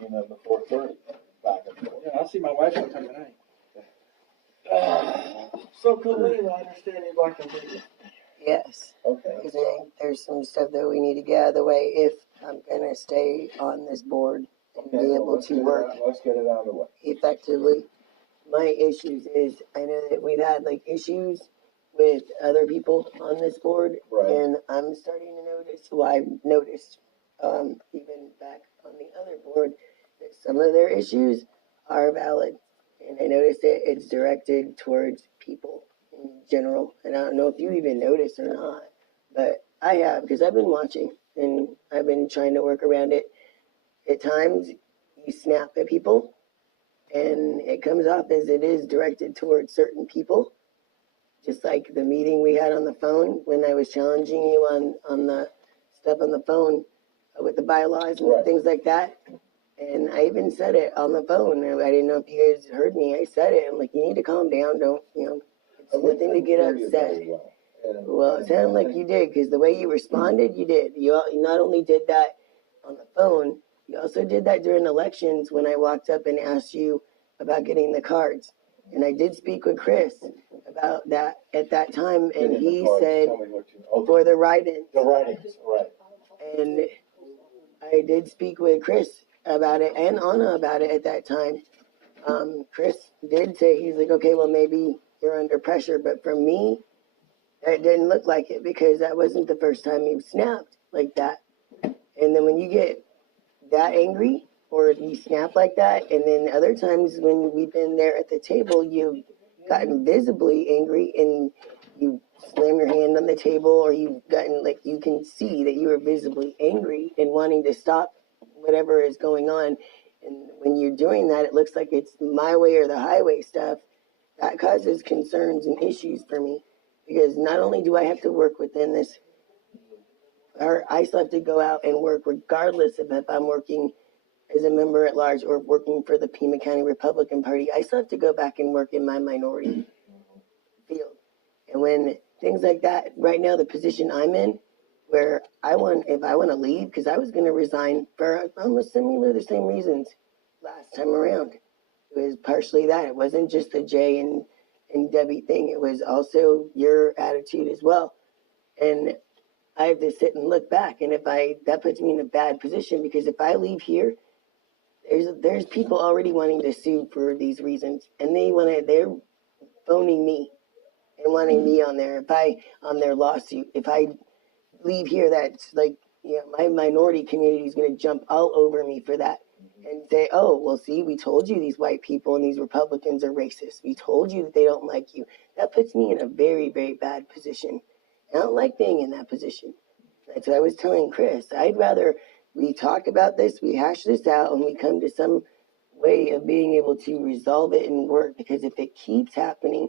meeting at the 4:30, back and forth. Yeah, I'll see my wife sometime tonight. So Colleen, I understand you'd like to meet. Yes. Okay. Because I think there's some stuff that we need to get out of the way if I'm gonna stay on this board and be able to work Let's get it out of the way. effectively. My issues is, I know that we've had like issues with other people on this board, Right. and I'm starting to notice, well, I've noticed, even back on the other board, that some of their issues are valid. And I noticed that it's directed towards people in general. And I don't know if you even noticed or not, but I have, because I've been watching and I've been trying to work around it. At times, you snap at people, and it comes off as it is directed towards certain people. Just like the meeting we had on the phone when I was challenging you on the stuff on the phone with the bylaws and Right. things like that. And I even said it on the phone. I didn't know if you guys heard me. I said it. I'm like, you need to calm down. Don't, it's nothing to get upset. Well, it sounded like you did, because the way you responded, you did. You not only did that on the phone, you also did that during elections when I walked up and asked you about getting the cards. And I did speak with Chris about that at that time, and he said for the write-ins. The write-ins, right. And I did speak with Chris about it and Anna about it at that time. Chris did say, he's like, okay, well, maybe you're under pressure, but for me, it didn't look like it, because that wasn't the first time you snapped like that. And then when you get that angry or you snap like that, and then other times when we've been there at the table, you've gotten visibly angry and you slam your hand on the table, or you've gotten, like, you can see that you are visibly angry and wanting to stop whatever is going on. And when you're doing that, it looks like it's my way or the highway stuff. That causes concerns and issues for me, because not only do I have to work within this, or I still have to go out and work regardless of if I'm working as a member at large or working for the Pima County Republican Party. I still have to go back and work in my minority field. And when things like that, right now, the position I'm in, where if I want to leave, because I was going to resign for almost similar the same reasons last time around. It was partially that. It wasn't just the Jay and Debbie thing. It was also your attitude as well. And I have to sit and look back, and that puts me in a bad position, because if I leave here, there's people already wanting to sue for these reasons, and they're phoning me and wanting me on their lawsuit. If I leave here, that's like, my minority community is going to jump all over me for that and say, oh, well, see, we told you these white people and these Republicans are racist. We told you that they don't like you. That puts me in a very, very bad position. I don't like being in that position. That's what I was telling Chris. I'd rather we talk about this, we hash this out, and we come to some way of being able to resolve it and work, because if it keeps happening,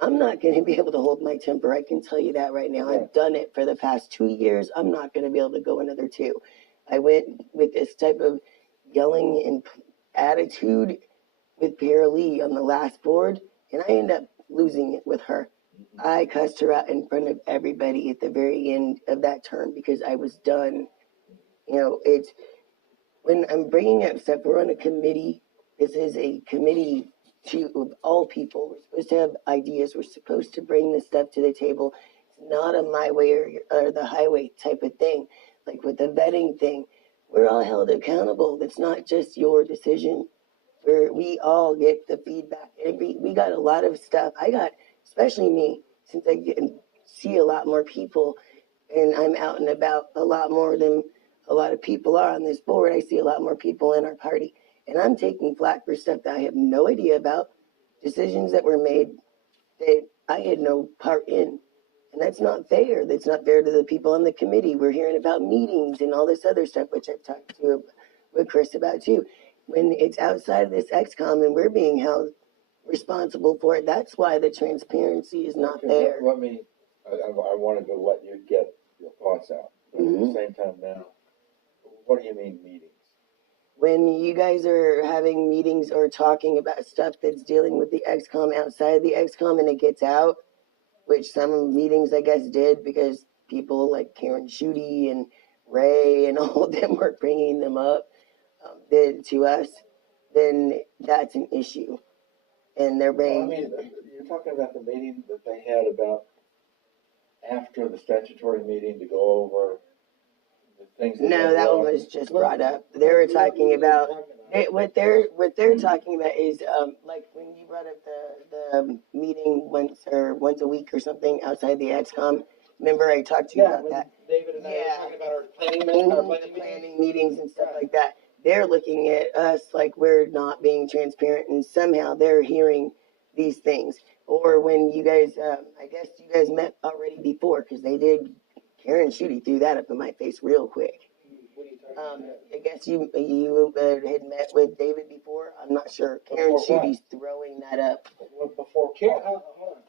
I'm not going to be able to hold my temper. I can tell you that right now. I've done it for the past 2 years. I'm not going to be able to go another 2. I went with this type of yelling and attitude with Para Lee on the last board, and I ended up losing it with her. I cussed her out in front of everybody at the very end of that term, because I was done. It's when I'm bringing up stuff, we're on a committee. This is a committee of all people. We're supposed to have ideas. We're supposed to bring this stuff to the table. It's not a my way or the highway type of thing. Like with the vetting thing, we're all held accountable. That's not just your decision. We all get the feedback. We got a lot of stuff. Especially me, since I get and see a lot more people, and I'm out and about a lot more than a lot of people are on this board. I see a lot more people in our party, and I'm taking flack for stuff that I have no idea about, decisions that were made that I had no part in, and that's not fair. That's not fair to the people on the committee. We're hearing about meetings and all this other stuff, which I've talked to with Chris about too. When it's outside of this XCOM and we're being held responsible for it, that's why the transparency is not there. I wanted to let you get your thoughts out. But at the same time now, what do you mean meetings? When you guys are having meetings or talking about stuff that's dealing with the XCOM outside of the XCOM and it gets out, which some meetings I guess did, because people like Karen Schutte and Ray and all of them were bringing them up. did to us, then that's an issue. And they're Well, I being, mean, you're talking about the meeting that they had about after the statutory meeting to go over the things. no, that one was just brought up. They were talking about, what they're talking about is, like when you brought up the meeting once a week or something outside the XCOM. Remember I talked to you about that? David and I were talking about our Planning meetings and stuff like that. They're looking at us like we're not being transparent, and somehow they're hearing these things. Or when you guys, I guess you guys met already before, because they did. Karen Schutte threw that up in my face real quick. What are you talking about? I guess you had met with David before. I'm not sure. Karen Before Schutte's throwing that up. Before Karen, hold on.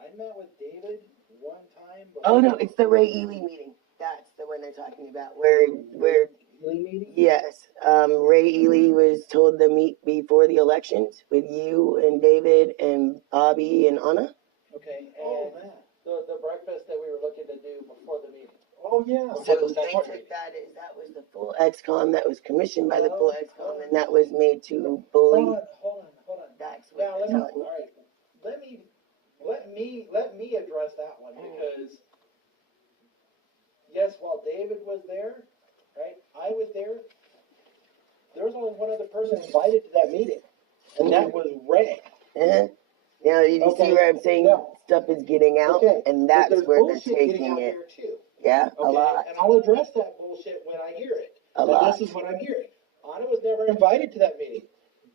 I met with David one time. Oh no, it's the Ray Ely meeting. That's the one they're talking about. Where Ely meeting? yes, Ray Ely was told to meet before the elections with you and David and Bobby and Anna. Okay, and the breakfast that we were looking to do before the meeting. Oh, yeah. So they took that as that was the full XCOM that was commissioned by the full XCOM, and that was made to bully. Hold on. That's what Now they're telling me. all right. Let me address that one, because yes, while David was there, right, I was there. There was only one other person invited to that meeting, and that was Ray. Uh-huh. Now you see where I'm saying stuff is getting out, and that's where they're taking it. Too. Yeah, a lot. And I'll address that bullshit when I hear it. This is what I'm hearing. Anna was never invited to that meeting.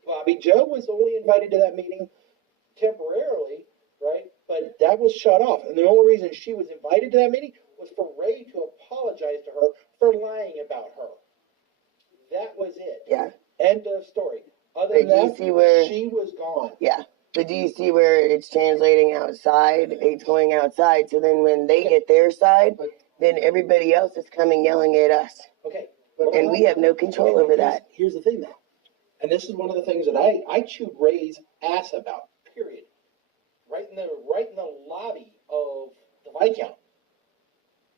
Bobby Joe was only invited to that meeting temporarily, right? But that was shut off. And the only reason she was invited to that meeting was for Ray to apologize to her for lying about her. That was it. Yeah. End of story. Other than that, she was gone. Yeah. But do you see where it's translating outside? It's going outside. So then when they get their side, then everybody else is coming yelling at us. Okay. And we have no control over that. Here's the thing, though. And this is one of the things that I chewed Ray's ass about, period. Right in the lobby of the Viscount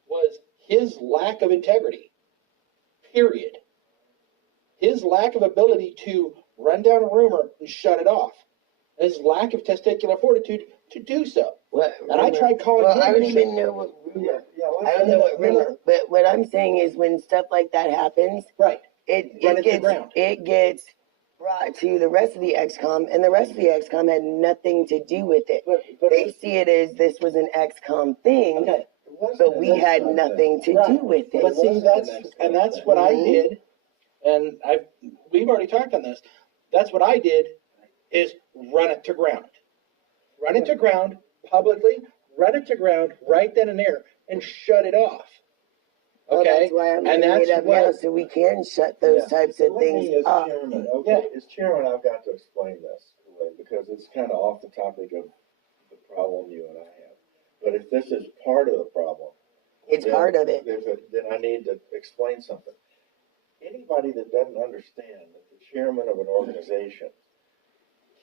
was his lack of integrity, period. His lack of ability to run down a rumor and shut it off. His lack of testicular fortitude to do so. And I tried calling him. I don't even know what rumor. I don't know what rumor. But what I'm saying is when stuff like that happens, right, it gets brought to the rest of the XCOM, and the rest of the XCOM had nothing to do with it. But they see it as this was an XCOM thing, but we had nothing to do with it. But see, that's what I did, and we've already talked on this. That's what I did, is run it to ground. Run it to ground publicly, run it to ground right then and there, and shut it off. Okay? Well, that's why I'm bringing it up now, so we can shut those types of things off. As chairman, I've got to explain this, because it's kind of off the topic of the problem you and I have. But if this is part of the problem, it's part of it. Then I need to explain something. Anybody that doesn't understand that the chairman of an organization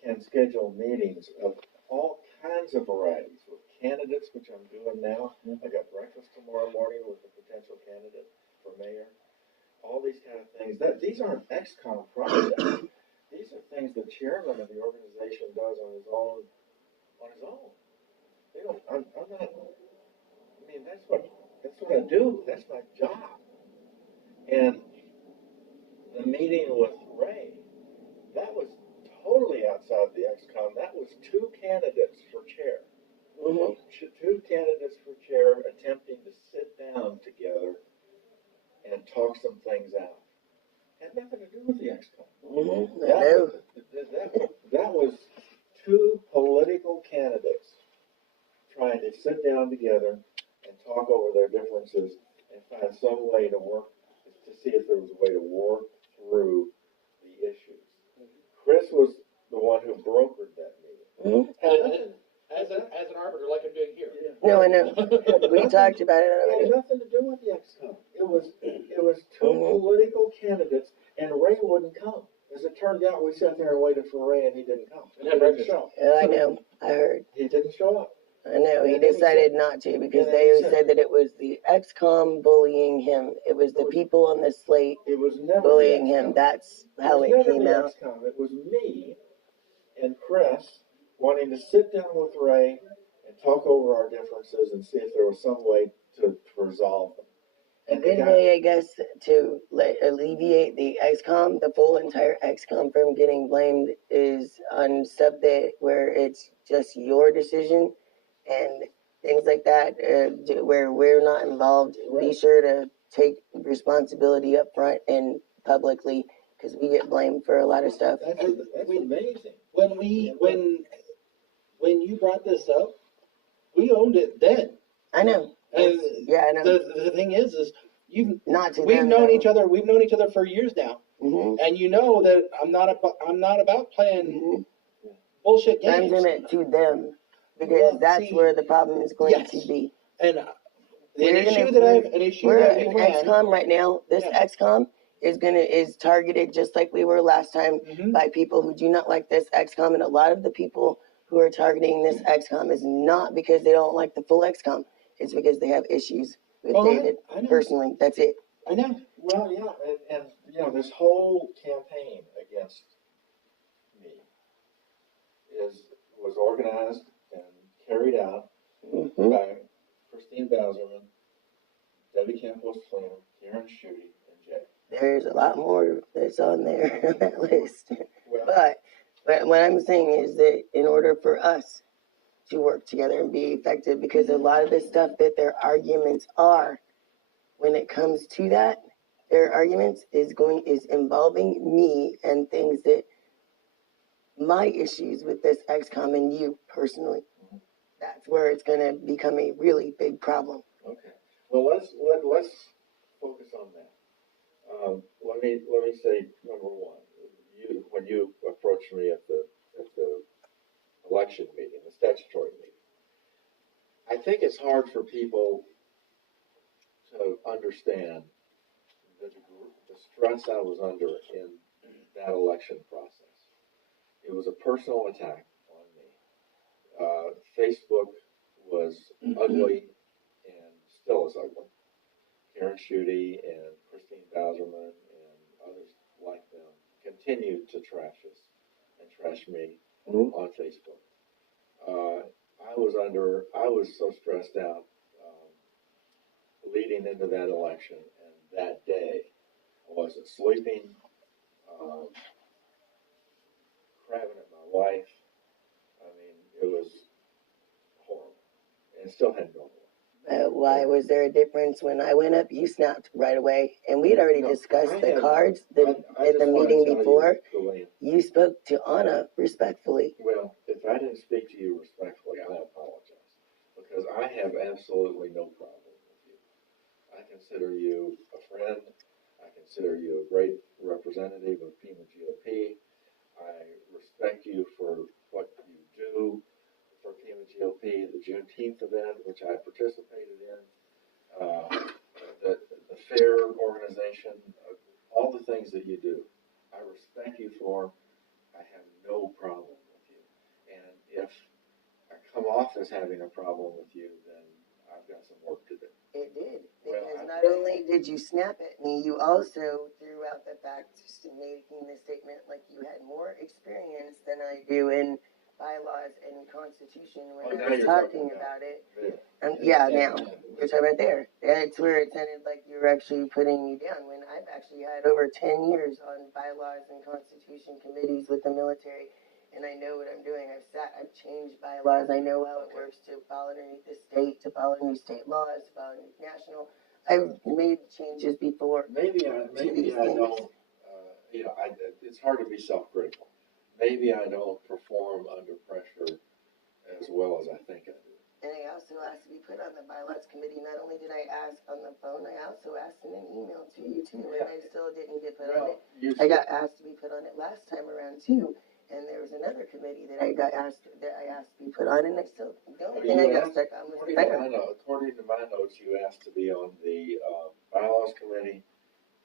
can schedule meetings of all kinds of varieties with candidates, which I'm doing now. I got breakfast tomorrow morning with a potential candidate for mayor. All these kind of things. These aren't XCOM projects. These are things the chairman of the organization does on his own. They don't. I'm not. I mean, that's what I do. That's my job. And the meeting with Ray, that was totally outside the XCOM. That was two candidates for chair. Mm-hmm. Two candidates for chair attempting to sit down together and talk some things out. Had nothing to do with the XCOM. Mm-hmm. That was two political candidates trying to sit down together and talk over their differences and find some way to see if there was a way to work through the issues. Chris was the one who brokered that meeting. Mm-hmm. As an arbiter, like I'm doing here. No, I know. We talked about it already. It had nothing to do with the XCOM. It was two political candidates, and Ray wouldn't come. As it turned out, we sat there and waited for Ray, and he didn't come. And had breakfast show. Yeah, I know. I heard. He didn't show up. I know, he And then he decided not to because and then he they said- said that it was the ex-com bullying him. It was the people on the slate It was never bullying the him. XCOM. That's how was it never came the out. XCOM. It was me and Chris wanting to sit down with Ray and talk over our differences and see if there was some way to resolve them. A good way, I guess, to alleviate the XCOM, the full entire XCOM from getting blamed is on stuff that where it's just your decision and things like that, where we're not involved. Be Right. sure to take responsibility up front and publicly because we get blamed for a lot of stuff. That's amazing. When you brought this up, we owned it then. I know. And Yeah, I know. the thing is Not to we've them, known though. each other. We've known each other for years now, and you know that I'm not about playing bullshit games. I'm doing it to them because that's where the problem is going to be. And an We're issue gonna- that We're we've in had. XCOM right now. This Yeah. XCOM is targeted just like we were last time Mhm. by people who do not like this XCOM, and a lot of the people who are targeting this XCOM is not because they don't like the full XCOM. It's because they have issues with David I know. personally. That's it. I know. Well, yeah, and this whole campaign against me was organized and carried out Hmm. by Christine Bowserman, Debbie Campos-Flynn, Karen Schutte, and Jay. There's a lot more that's on there on that list. Well, But what I'm saying is that in order for us to work together and be effective, because a lot of the stuff that their arguments are, when it comes to that, their arguments is involving me and things that my issues with this XCOM and you personally. That's where it's going to become a really big problem. okay. Well, let's focus on that. Let me say number one. When you approached me at the election meeting, the statutory meeting, I think it's hard for people to understand the stress I was under in that election process. It was a personal attack on me. Facebook was ugly and still is ugly. Karen Schutte and Christine Bowserman and others like them continued to trash us and trash me on Facebook. I was so stressed out leading into that election, and that day I wasn't sleeping, crabbing at my wife. I mean, it was horrible, and it still hadn't gone away. Why was there a difference when I went up? You snapped right away, and we'd already discussed the cards at the meeting before. You spoke to Anna respectfully. Well, if I didn't speak to you respectfully, I apologize, because I have absolutely no problem with you. I consider you a friend. I consider you a great representative of Pima GOP. I respect you for what you do for Pima GOP, the Juneteenth event, which I participated in, the fair organization, all the things that you do. I respect you for. I have no problem with you. And if I come off as having a problem with you, then I've got some work to do. It did, because not only did you snap at me, you also threw out the fact, making the statement like you had more experience than I do in bylaws and constitution when I was talking about it. Now you're talking about there. That's where it sounded like you were actually putting me down when I've actually had over 10 years on bylaws and constitution committees with the military. And I know what I'm doing. I've changed bylaws. I know how it works to file underneath the state, to file new state laws, to file underneath national. I've made changes before. Maybe I don't. It's hard to be self-critical. Maybe I don't perform under pressure as well as I think I do. And I also asked to be put on the bylaws committee. Not only did I ask on the phone, I also asked in an email to you too, and I still didn't get put on it. I got asked to be put on it last time around too. And there was another committee that I asked to be put on, and I still, the only thing I got stuck on was the fair. According to my notes, you asked to be on the bylaws committee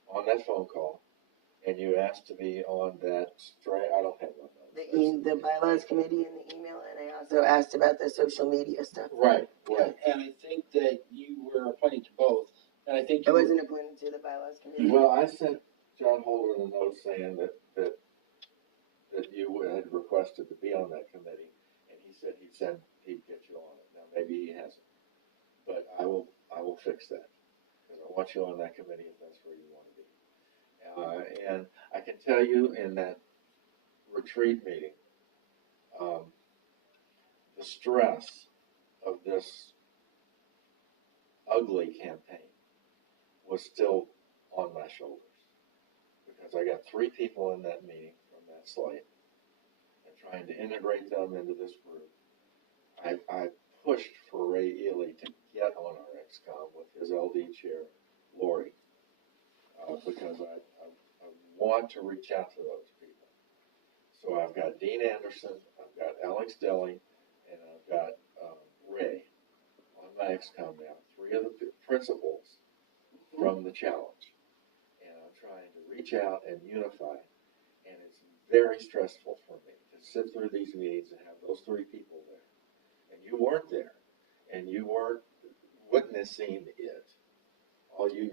on that phone call, and you asked to be on that I don't have my notes. The bylaws committee in the email, and I also asked about the social media stuff. Right. And I think that you were appointed to both, and I think I you wasn't appointed to the bylaws committee. Well, I sent John Holden a note saying that you had requested to be on that committee, and he said he'd get you on it. Now, maybe he hasn't, but I will fix that, because I want you on that committee if that's where you want to be. And I can tell you in that retreat meeting, the stress of this ugly campaign was still on my shoulders, because I got 3 people in that meeting from that slate, and trying to integrate them into this group. I pushed for Ray Ely to get on our XCOM with his LD chair, Lori, because I want to reach out to those people. So I've got Dean Anderson, I've got Alex Deli, and I've got Ray on my XCOM now, 3 of the principals from the challenge. And I'm trying to reach out and unify. And it's very stressful for me to sit through these meetings and have those 3 people there. And you weren't there. And you weren't witnessing it. All you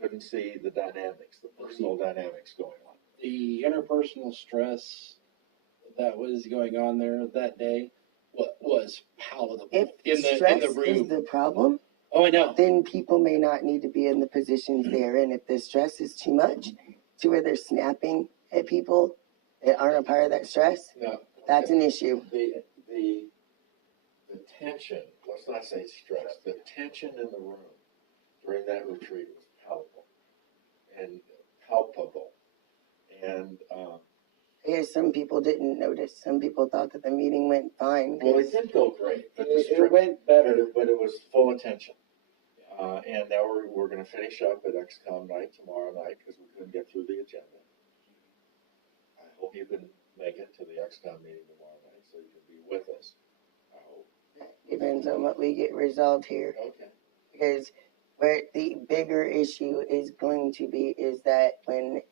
couldn't see the dynamics, the personal dynamics going on. the interpersonal stress that was going on there that day was palatable If in stress the room. is the problem, Oh, I know. then people may not need to be in the positions they're in. If the stress is too much to where they're snapping at people that aren't a part of that stress, No, that's an issue. the tension, let's not say stress, the tension in the room during that retreat was palpable. And Because some people didn't notice. Some people thought that the meeting went fine. well, it did go great, but It went better. but it was full attention. And now we're going to finish up at XCOM night tomorrow night, because we couldn't get through the agenda. I hope you can make it to the XCOM meeting tomorrow night, so you can be with us. I hope. Depends on what we get resolved here. Okay. Because where the bigger issue is going to be is that when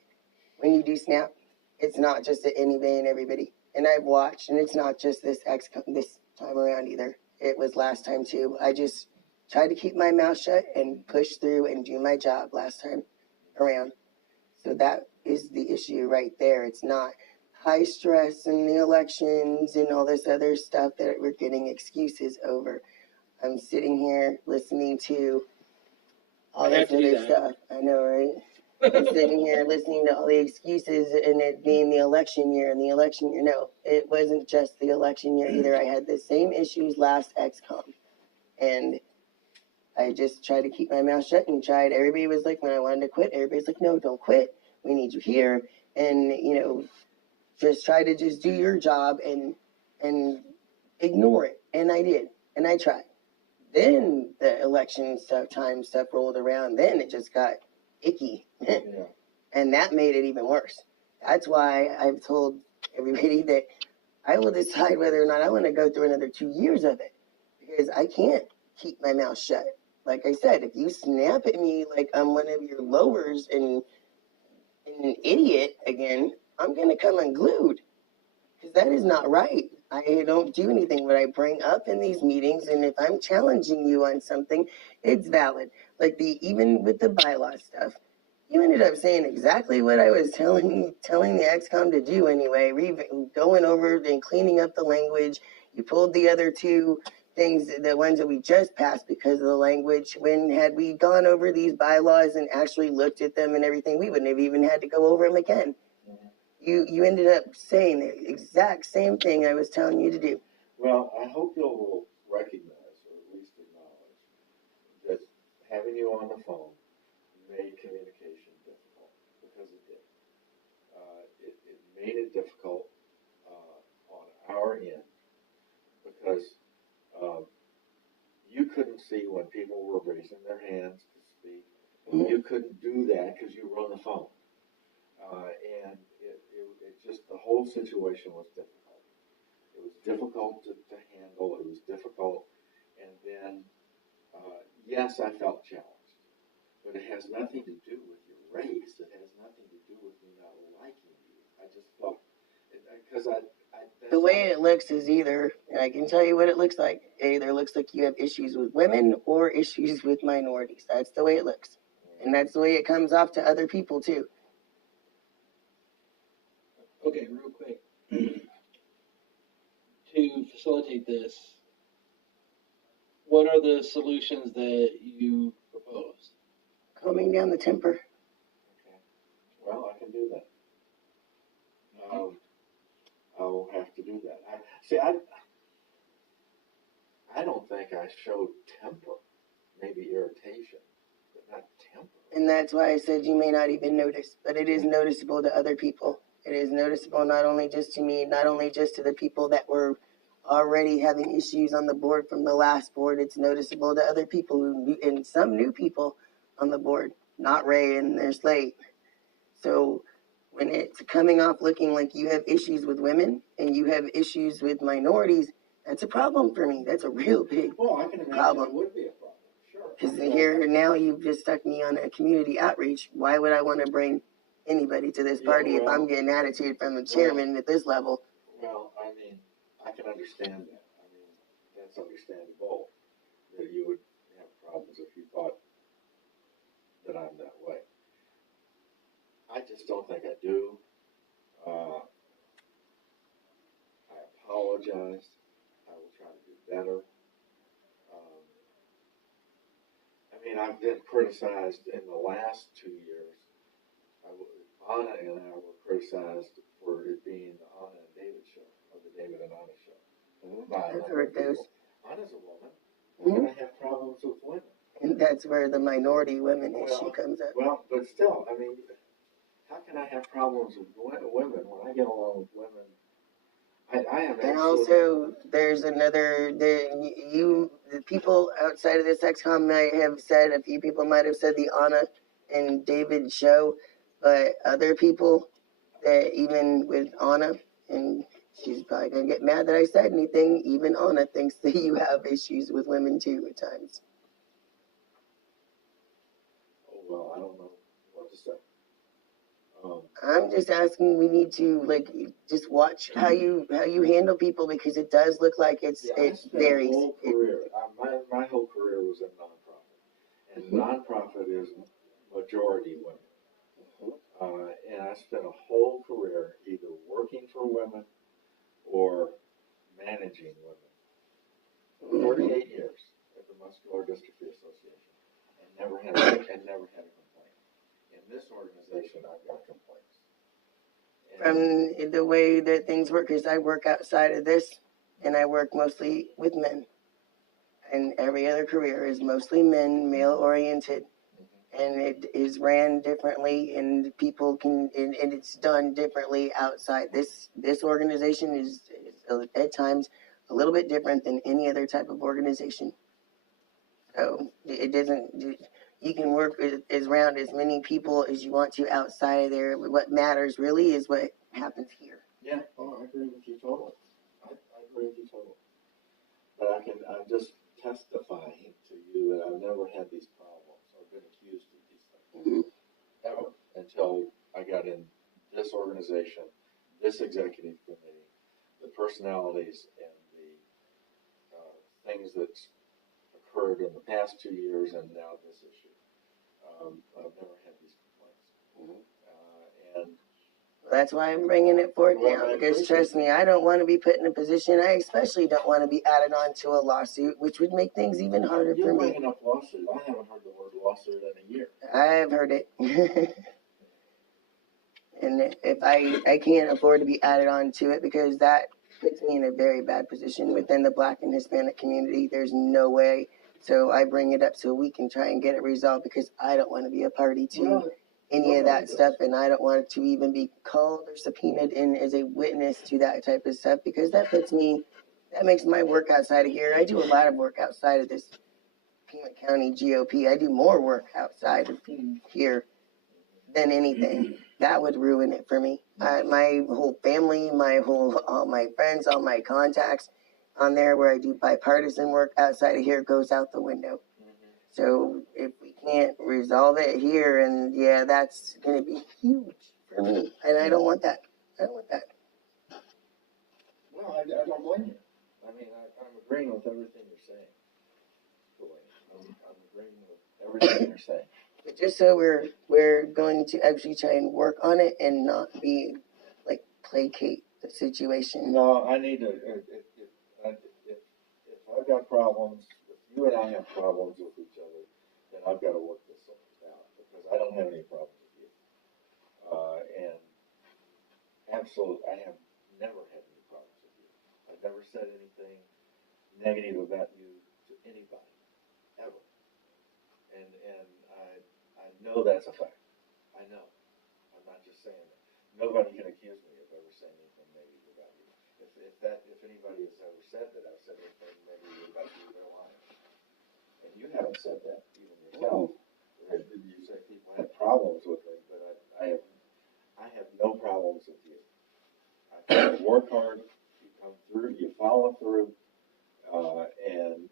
you do snap, it's not just at anybody and everybody. And I've watched, and it's not just this time around either. It was last time too. I just tried to keep my mouth shut and push through and do my job last time around. So that is the issue right there. It's not high stress and the elections and all this other stuff that we're getting excuses over. I'm sitting here listening to all this other stuff. I know, right? I'm sitting here listening to all the excuses and it being the election year and the election year. No, it wasn't just the election year either. I had the same issues last XCOM. And I just tried to keep my mouth shut and tried. Everybody was like, when I wanted to quit, everybody's like, no, don't quit. We need you here. And, just try to just do your job and ignore it. And I did. And I tried. Then the election stuff rolled around. Then it just got icky. Yeah. And that made it even worse. That's why I've told everybody that I will decide whether or not I want to go through another 2 years of it. Because I can't keep my mouth shut. Like I said, if you snap at me like I'm one of your lowers and an idiot again, I'm going to come unglued. Because that is not right. I don't do anything. What I bring up in these meetings, and if I'm challenging you on something, it's valid. Like even with the bylaw stuff, you ended up saying exactly what I was telling the XCOM to do anyway, going over and cleaning up the language. You pulled the other 2 things, the ones that we just passed because of the language. When had we gone over these bylaws and actually looked at them and everything, we wouldn't have even had to go over them again. You ended up saying the exact same thing I was telling you to do. Well, I hope you'll recognize, or at least acknowledge, that having you on the phone made communication difficult, because it did. It made it difficult on our end, because you couldn't see when people were raising their hands to speak. Mm-hmm. You couldn't do that because you were on the phone. And it just, the whole situation was difficult. It was difficult to handle. It was difficult. And then, yes, I felt challenged. But it has nothing to do with your race. It has nothing to do with me not liking you. I just felt, because I that's The way not- it looks is either, and I can tell you what it looks like. It either looks like you have issues with women or issues with minorities. That's the way it looks. And that's the way it comes off to other people too. Okay, real quick. To facilitate this, what are the solutions that you propose? Calming down the temper. Okay. Well, I can do that. I will have to do that. I don't think I showed temper, maybe irritation, but not temper. And that's why I said you may not even notice, but it is noticeable to other people. It is noticeable not only just to me, not only just to the people that were already having issues on the board from the last board. It's noticeable to other people and some new people on the board, not Ray and their slate. So when it's coming off looking like you have issues with women and you have issues with minorities, that's a problem for me. That's a real big Well, I can imagine problem. it would be a problem, sure. Because here now you've just stuck me on a community outreach. Why would I want to bring anybody to this party if I'm getting attitude from the chairman at this level? Well, I mean, I can understand that. I mean, that's understandable that you would have problems if you thought that I'm that way. I just don't think I do. I apologize. I will try to do better. I mean, I've been criticized in the last 2 years. Anna and I were criticized for it being the Anna and David show, or the David and Anna show. By a I've number heard of people. those. Anna's a woman. We're Mhm. going to have problems with women. And that's where the minority women issue Well, comes up. Well, but still, I mean, how can I have problems with women when I get along with women? I am And absolutely. also, there's another, the people outside of this XCOM might have said, a few people might have said the Anna and David show, but other people that even with Anna, and she's probably going to get mad that I said anything, even Anna thinks that you have issues with women too at times. Oh, well, I don't know what to say. I'm just asking, we need to just watch how you handle people, because it does look like it varies. My whole career, my whole career was in nonprofit, and nonprofit is majority women. And I spent a whole career either working for women or managing women. 38 years at the Muscular Dystrophy Association, and never had a complaint. In this organization, I've got complaints. From the way that things work, because I work outside of this, and I work mostly with men. And every other career is mostly men, male-oriented. And it is ran differently, and people can, and it's done differently outside. This organization is at times a little bit different than any other type of organization. So it doesn't, you can work as around as many people as you want to outside of there. What matters really is what happens here. Yeah, oh, I agree with you totally. I agree with you totally. But I'm just testifying to you that I've never had these problems or been accused of these things. Ever. Until I got in this organization, this executive committee, the personalities and the things that's occurred in the past 2 years and now this issue. I've never had these complaints. And That's why I'm bringing it forth now, because trust me, I don't want to be put in a position, I especially don't want to be added on to a lawsuit, which would make things even harder for you're me. bringing up lawsuit. I haven't heard the word lawsuit in a year. I've heard it. And if I can't afford to be added on to it, because that puts me in a very bad position within the Black and Hispanic community. There's no way. So I bring it up so we can try and get it resolved, because I don't want to be a party to any of that stuff, and I don't want to even be called or subpoenaed in as a witness to that type of stuff, because that makes my work outside of here. I do a lot of work outside of this Pima County GOP. I do more work outside of here than anything. That would ruin it for me. My whole family, all my friends, all my contacts on there where I do bipartisan work outside of here goes out the window. So if we can't resolve it here, and yeah, that's going to be huge for me. And I don't want that. I don't want that. don't blame you. I mean, I'm agreeing with everything you're saying. I'm agreeing with everything you're saying. But just so we're going to actually try and work on it and not be like placate the situation. No, I need to, if I've got problems, if you and I have problems with each other, then I've got to work this out, because I don't have any problems with you. And I have never had any problems with you. I've never said anything negative about you to anybody, ever. And I know that's a fact. I know. I'm not just saying that. Nobody can accuse me of ever saying anything negative about you. If anybody has ever said that I've said anything negative about you, they're lying. And you haven't said that even yourself. You say people have problems with me, but I have no problems with you. You work hard, you come through, you follow through, and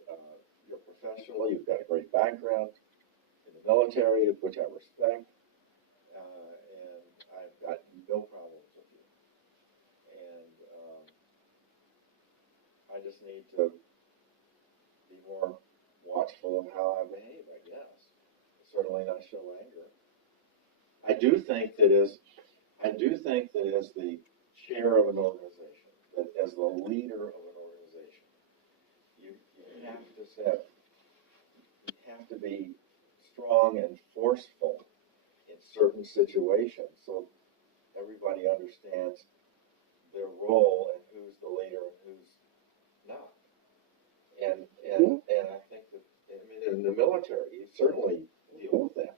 you're professional. You've got a great background in the military, which I respect, and I've got no problems with you. And I just need to be more watchful of how I behave, I guess. Certainly not show anger. I do think that as the chair of an organization, that as the leader of an organization, you have to be strong and forceful in certain situations, so everybody understands their role and who's the leader and who's not. And I think that, I mean, in the military, you certainly deal with that.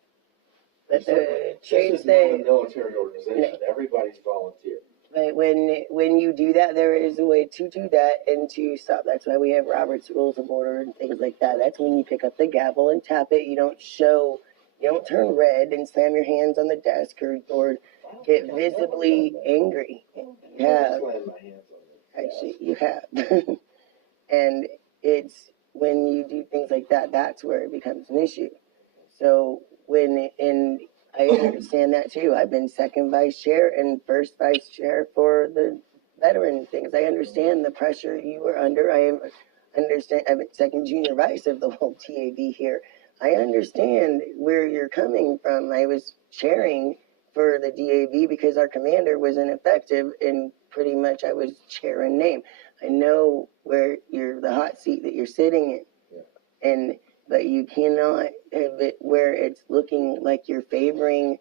But the This traits is not a that, military organization. Everybody's volunteer. but when you do that, there is a way to do that and to stop. That's why we have Robert's Rules of Order and things like that. That's when you pick up the gavel and tap it. You don't turn red and slam your hands on the desk or get visibly angry. You have. Actually, you have. And it's when you do things like that, that's where it becomes an issue. So and I understand that too. I've been second vice chair and first vice chair for the veteran things. I understand the pressure you were under. I'm second junior vice of the whole TAV here. I understand where you're coming from. I was chairing for the DAV because our commander was ineffective, and pretty much I was chair in name. I know where the hot seat that you're sitting in, but you cannot have it where it's looking like you're favoring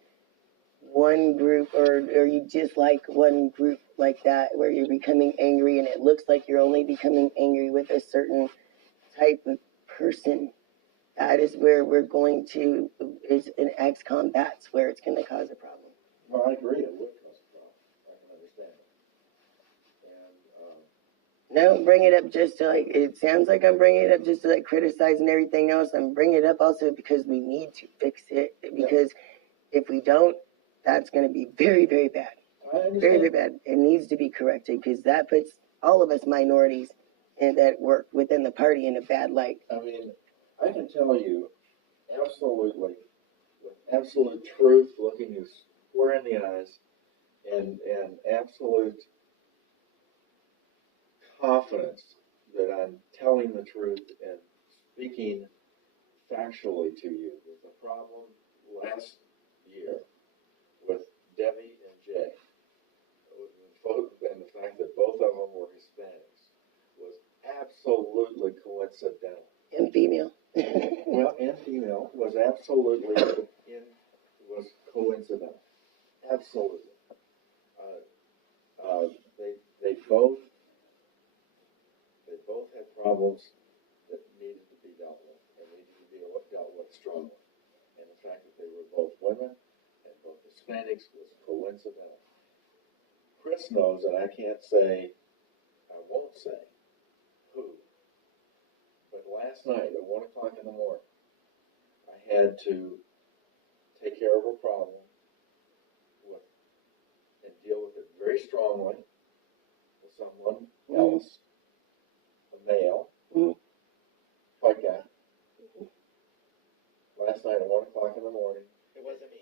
one group or you dislike one group like that, where you're becoming angry and it looks like you're only becoming angry with a certain type of person. That is where is in XCOM, that's where it's going to cause a problem. No, I agree. It would cause a problem. I can understand it. And No, bring it up just to it sounds like I'm bringing it up just to criticize and everything else. I'm bringing it up also because we need to fix it, because if we don't, that's going to be very, very bad. Very, very bad. It needs to be corrected, because that puts all of us minorities that work within the party in a bad light. I mean, I can tell you absolutely, with absolute truth, looking you square in the eyes, and absolute confidence that I'm telling the truth and speaking factually to you. There's a problem last year with Debbie and Jay, and the fact that both of them were Hispanics was absolutely coincidental. And female. Well, and female was absolutely was coincidental. Absolutely. They both had problems that needed to be dealt with, and needed to be dealt with strongly. And the fact that they were both women and both Hispanics was coincidental. Chris knows, and I can't say, I won't say who, but last night at 1 o'clock in the morning, I had to take care of a problem and deal with it very strongly with someone else, a male, white guy. Last night at 1 o'clock in the morning. It wasn't me.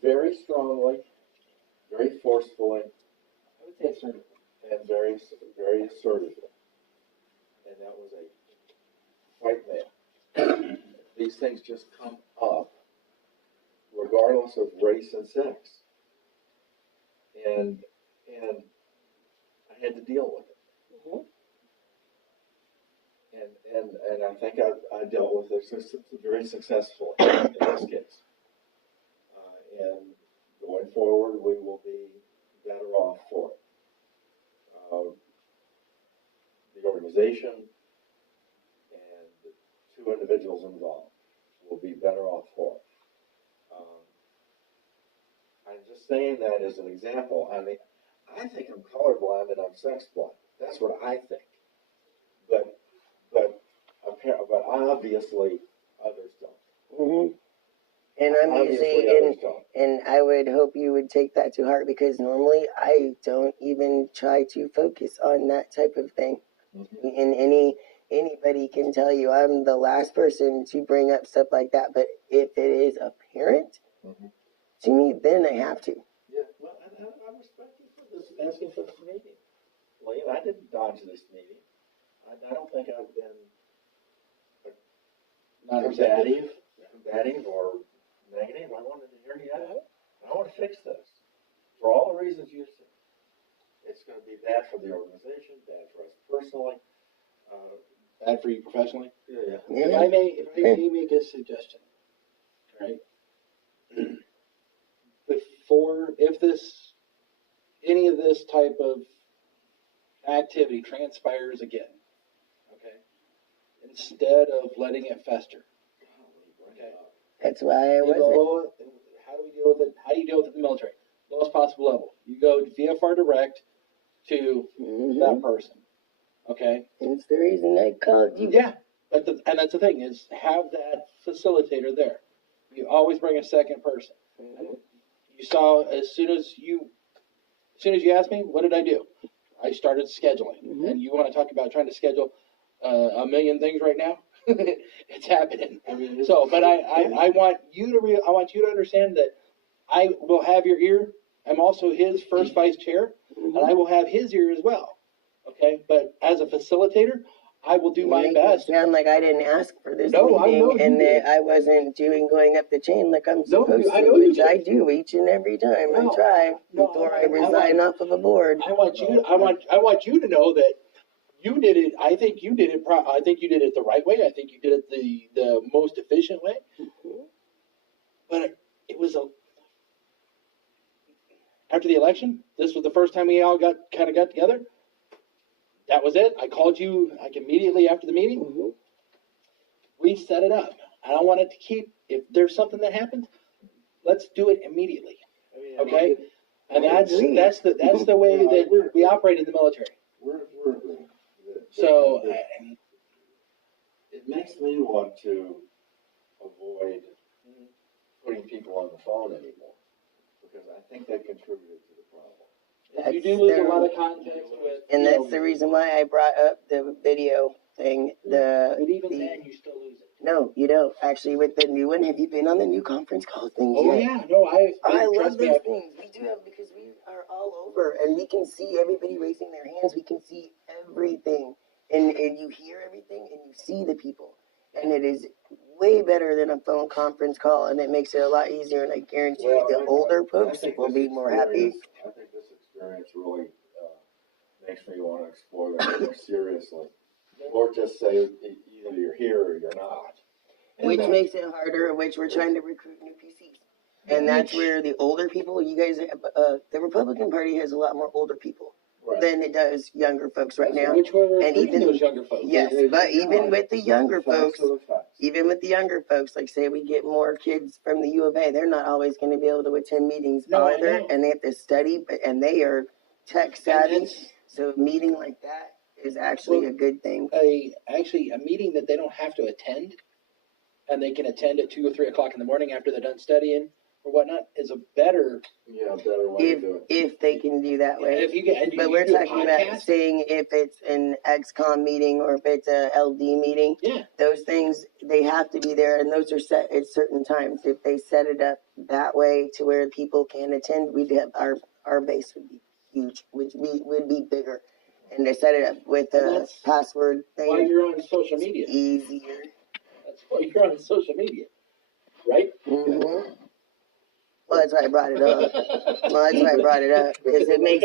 Very strongly, very forcefully, Let's say assertively. and very, very assertively. And that was a white male. These things just come up regardless of race and sex. And I had to deal with it. Mhm. And I think I dealt with it very successfully in this case. And going forward, we will be better off for it. The organization and the two individuals involved will be better off for it. I'm just saying that as an example. I mean, I think I'm colorblind and I'm sex blind. That's what I think. But obviously others don't. Mm-hmm. And I'm Obviously usually, others don't. and I would hope you would take that to heart, because normally I don't even try to focus on that type of thing. Mm-hmm. And anybody can tell you I'm the last person to bring up stuff like that. But if it is apparent Mm-hmm. to me, then I have to. Yeah, well, I respect you for this, asking for this meeting. Lane, I didn't dodge this meeting. I don't think I've been Not combative or negative. I wanted to hear you out. I want to fix this for all the reasons you said. It's going to be bad for the organization, bad for us personally. Bad for you professionally. Yeah. If I may make a suggestion, right? If any of this type of activity transpires again, okay, instead of letting it fester, okay, That's why I wasn't. how do we deal with it? How do you deal with it in the military? Lowest possible level. You go VFR direct to that person, okay? It's the reason I called you. Yeah, and that's the thing, is have that facilitator there. You always bring a second person. You saw, as soon as you asked me, what did I do? I started scheduling. And you want to talk about trying to schedule a million things right now? It's happening. I mean, So, but I want you to understand that I will have your ear. I'm also his first vice chair, and I will have his ear as well. Okay, but as a facilitator, I will do my best. It sound like I didn't ask for this No, I meeting, know you and did. that I wasn't going up the chain like I'm No, supposed I to, know you which did. I do each and every time No, I try no, before I I resign off of a board. I want you to know that you did it. I think you did it. I think you did it the right way. I think you did it the most efficient way. But it was after the election. This was the first time we all got together. That was it. I called you like immediately after the meeting. We set it up. I don't want it to keep. If there's something that happens, let's do it immediately. Okay? And that's the way that we operate in the military. We're agreeing. So, It makes me want to avoid putting people on the phone anymore, because I think that contributed to the problem. you do lose a lot of context with. And that's the reason why I brought up the video thing. But even then, you still lose it. No, you don't. Actually, with the new one, have you been on the new conference call things Oh yet? yeah, no, I love trust me, those things. We do have, because we are all over, and we can see everybody raising their hands. We can see everything, and you hear everything, and you see the people, and it is way better than a phone conference call, and it makes it a lot easier. And I guarantee you, the older folks will be more happy. I think this experience really makes me want to explore that more seriously, or just say either you're here or you're not. Which makes it harder, which we're trying to recruit new PCs. And that's where the older people, you guys, the Republican Party has a lot more older people than it does younger folks right now. Which were And even those younger folks. Yes, but even with the younger folks, like say we get more kids from the U of A, they're not always going to be able to attend meetings either, and they have to study, and they are tech savvy. So a meeting like that is actually a good thing. Actually, a meeting that they don't have to attend, and they can attend at 2 or 3 o'clock in the morning after they're done studying or whatnot, is a better way to do it. If they can do that way. If you get, but we're talking about saying if it's an XCOM meeting or if it's a LD meeting. Yeah. Those things, they have to be there, and those are set at certain times. If they set it up that way to where people can attend, we'd have our base would be huge, which would be bigger. And to set it up with And a that's password Why thing, you're on social media. easier. That's why you're on social media, right? Mm-hmm. Well, that's why I brought it up. Because it makes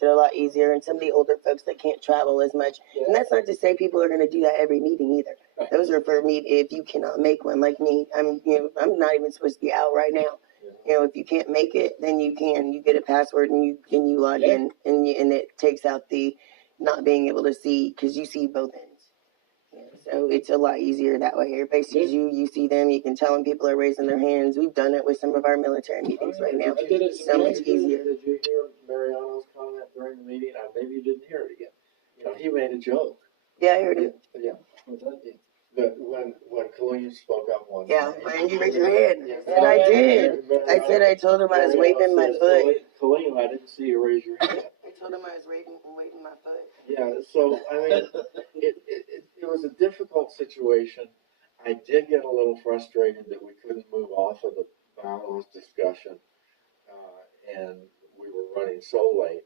it a lot easier. And some of the older folks that can't travel as much, Yeah. and that's not to say people are going to do that every meeting either. Right. Those are for me if you cannot make one. Like me, I'm not even supposed to be out right now. If you can't make it, then you get a password and you log in and it takes out the not being able to see, because you see both ends. So it's a lot easier that way. Everybody sees you see them. You can tell when people are raising their hands. We've done it with some of our military meetings right now. I did it So much easier. Did you hear Mariano's comment during the meeting? Maybe you didn't hear it again. He made a joke. Yeah, I heard it. Yeah. When Colleen spoke up one Yeah, night. and you raised your hand. Yeah. And I did. I told him I was waving my foot. Colleen, I didn't see you raise your hand. I told him I was waving my foot. Yeah, so, it was a difficult situation. I did get a little frustrated that we couldn't move off of the bylaws discussion, and we were running so late.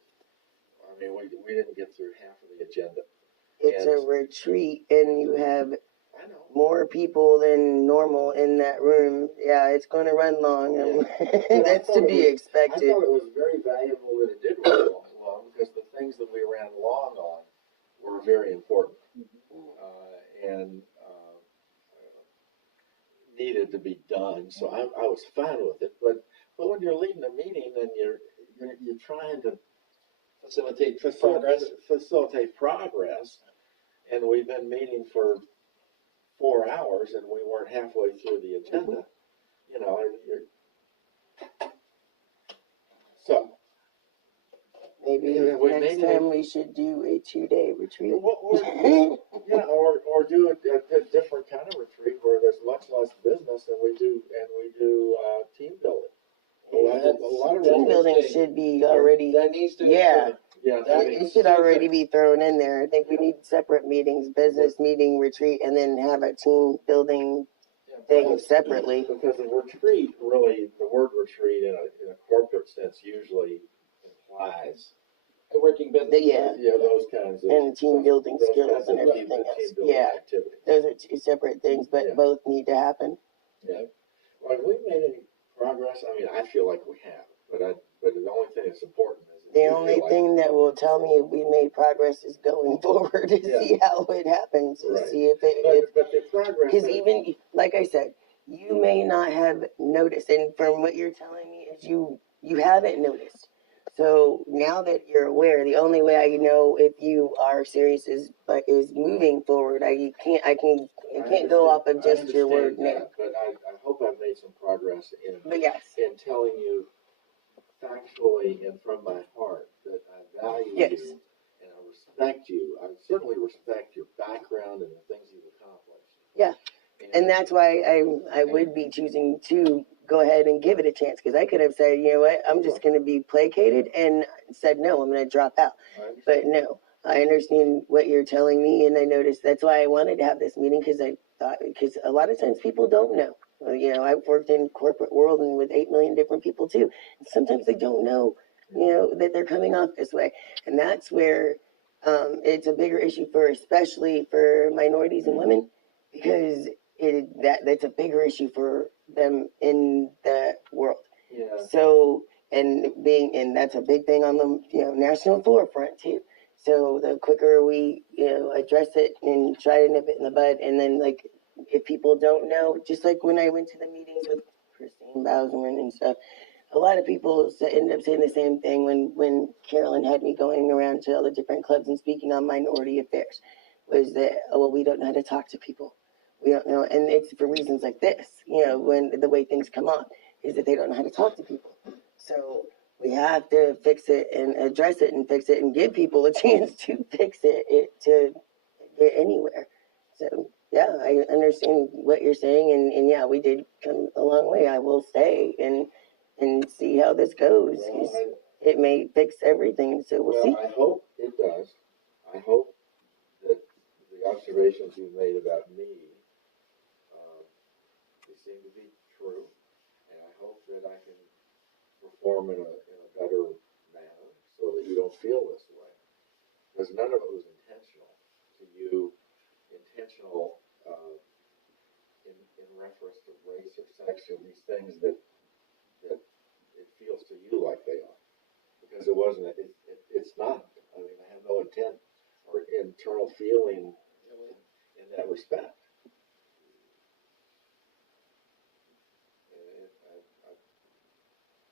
We didn't get through half of the agenda. It's a retreat, and you have I know. more people than normal in that room. Yeah, it's going to run long, and that's to be expected. I thought it was very valuable that it did run long, because the things that we ran long on were very important, and needed to be done. So I was fine with it. But when you're leading a meeting and you're trying to Facilitate progress, and we've been meeting for 4 hours and we weren't halfway through the agenda, so Maybe next time we should do a 2-day retreat. Or do a different kind of retreat where there's much less business and we do team building. A lot of team building should be already. That needs to. It should already be thrown in there. I think we need separate meetings, business meeting, retreat, and then have a team building thing separately. Because the retreat, really, the word retreat in a corporate sense usually implies a working business. Those kinds of and team building skills and everything else. Activities. Those are two separate things, but both need to happen. Yeah. Well, have we made any progress? I feel like we have, but the only thing that's important is the only thing that will tell me if we made progress is going forward to see how it happens, to see if it. But the progress. Because even like I said, you may not have noticed, and from what you're telling me is you haven't noticed. So now that you're aware, the only way I know if you are serious is moving forward. I can't go off of just your word now. But I hope I've made some progress in telling you factually and from my heart that I value you and I respect you. I certainly respect your background and the things you've accomplished. Yeah, and that's why I would be choosing to go ahead and give it a chance, because I could have said, you know what, I'm just going to be placated and said, no, I'm going to drop out. But no, I understand what you're telling me, and I noticed that's why I wanted to have this meeting, because a lot of times people don't know. I've worked in corporate world and with 8 million different people too. And sometimes they don't know, that they're coming off this way. And that's where it's a bigger issue especially for minorities and women, because that's a bigger issue for them in the world. Yeah. So, and that's a big thing on the national forefront too. So the quicker we address it and try to nip it in the bud, and then if people don't know, just like when I went to the meetings with Christine Bowsman and stuff, a lot of people end up saying the same thing when Carolyn had me going around to all the different clubs and speaking on minority affairs, was that, we don't know how to talk to people. We don't know, and it's for reasons like this, when the way things come on, is that they don't know how to talk to people. So we have to fix it and address it and fix it and give people a chance to fix it to get anywhere. So, yeah, I understand what you're saying, and yeah, we did come a long way. I will stay and see how this goes. It may fix everything, so we'll see. I hope it does. I hope that the observations you've made about me they seem to be true, and I hope that I can perform in a better manner so that don't feel this way. Because none of it was intentional to you, intentional in reference to race or sex or these things that it feels to you like they are. Because it wasn't, it's not. I mean, I have no intent or internal feeling in that respect. And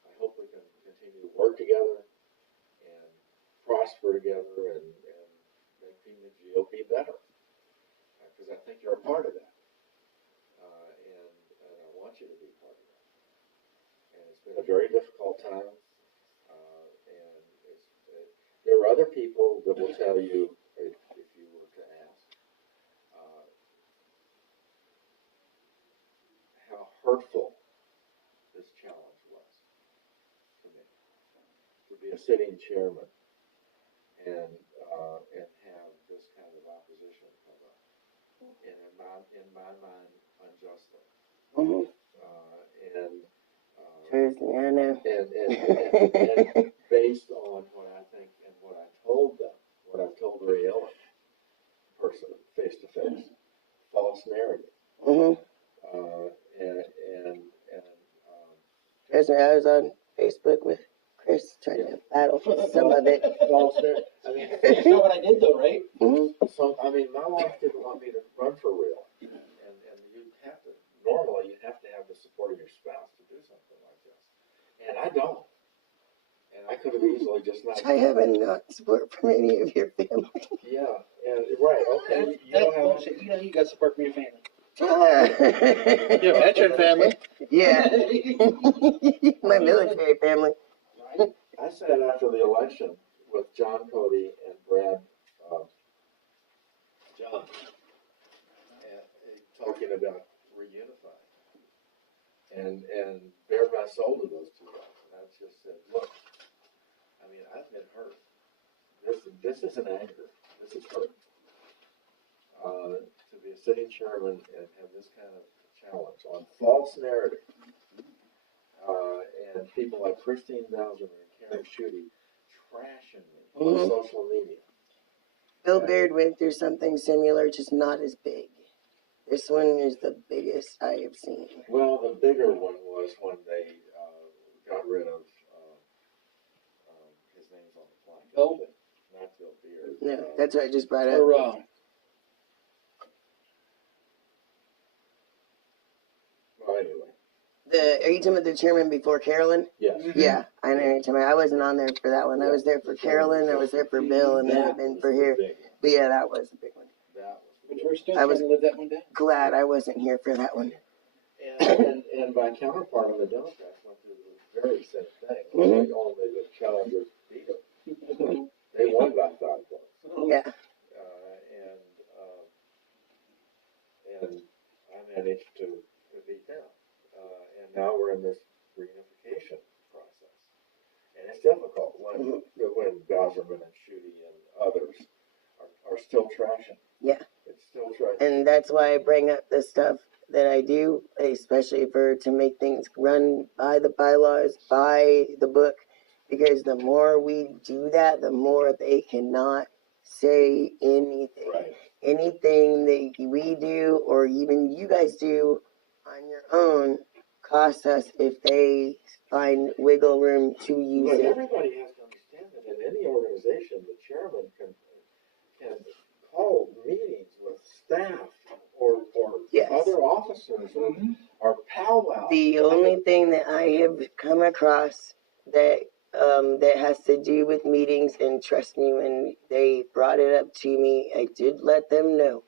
I hope we can continue to work together and prosper together and make the GOP better. Because I think you're a part of that. And I want you to be part of that. And it's been a very difficult time. There are other people that will tell you, if you were to ask, how hurtful this challenge was to me. To be a sitting chairman and have this kind of opposition come up, in my mind, unjustly. Mm-hmm. I know. And based on what I think and what I told them, what I've told Ray Ellen, person, face to face, false narrative. Mm-hmm. Trust me, I was on Facebook with Chris trying to battle some of it. False narrative. I mean, you know what I did though, right? Mm-hmm. So, I mean, my wife didn't want me to run for real. And you have to, normally you have to have the support of your spouse to do something like this. And I don't. And I could have easily just not. I haven't got support from any of your family. Yeah, and right, okay. That's bullshit. You know you got support from your family. Your veteran family. Yeah. My military family. Right. I sat after the election with John Cody and Brad John talking about reunifying and bared my soul to those two guys. And I just said, look, I mean, I've been hurt. This isn't anger. This is hurt. To be a sitting chairman and have this kind of challenge on false narrative, and people like Christine Bowser and Karen Schutte trashing me on social media. Bill Baird went through something similar, just not as big. This one is the biggest I have seen. Well, the bigger one was when they got rid of his name's on the plaque. Bill? Not Bill Beard. No, that's what I just brought up. Or, well, anyway. Are you talking about the chairman before Carolyn? Yes. Yeah, I know you're talking about. I wasn't on there for that one. I was there for Carolyn, I was there for Bill, and then I've been for here. But yeah, that was a big one. That was which we're still I trying was to live that one down. glad I wasn't here for that one. And by counterpart on the Democrats went through the very same thing. Only the challengers beat them. They won by 5 points. Yeah. And I managed to beat them. And now we're in this reunification process. And it's difficult when Bowserman and Schutte and others are still trashing. Yeah. It's still trashing. And that's why I bring up the stuff that I do, especially to make things run by the bylaws, by the book, because the more we do that, the more they cannot say anything. Right. Anything that we do or even you guys do on your own costs us if they find wiggle room to use But it. everybody has to understand that in any organization, the chairman can call meetings with staff or Yes. other officers or powwows. The only thing that I have come across that has to do with meetings, and trust me, when they brought it up to me, I did let them know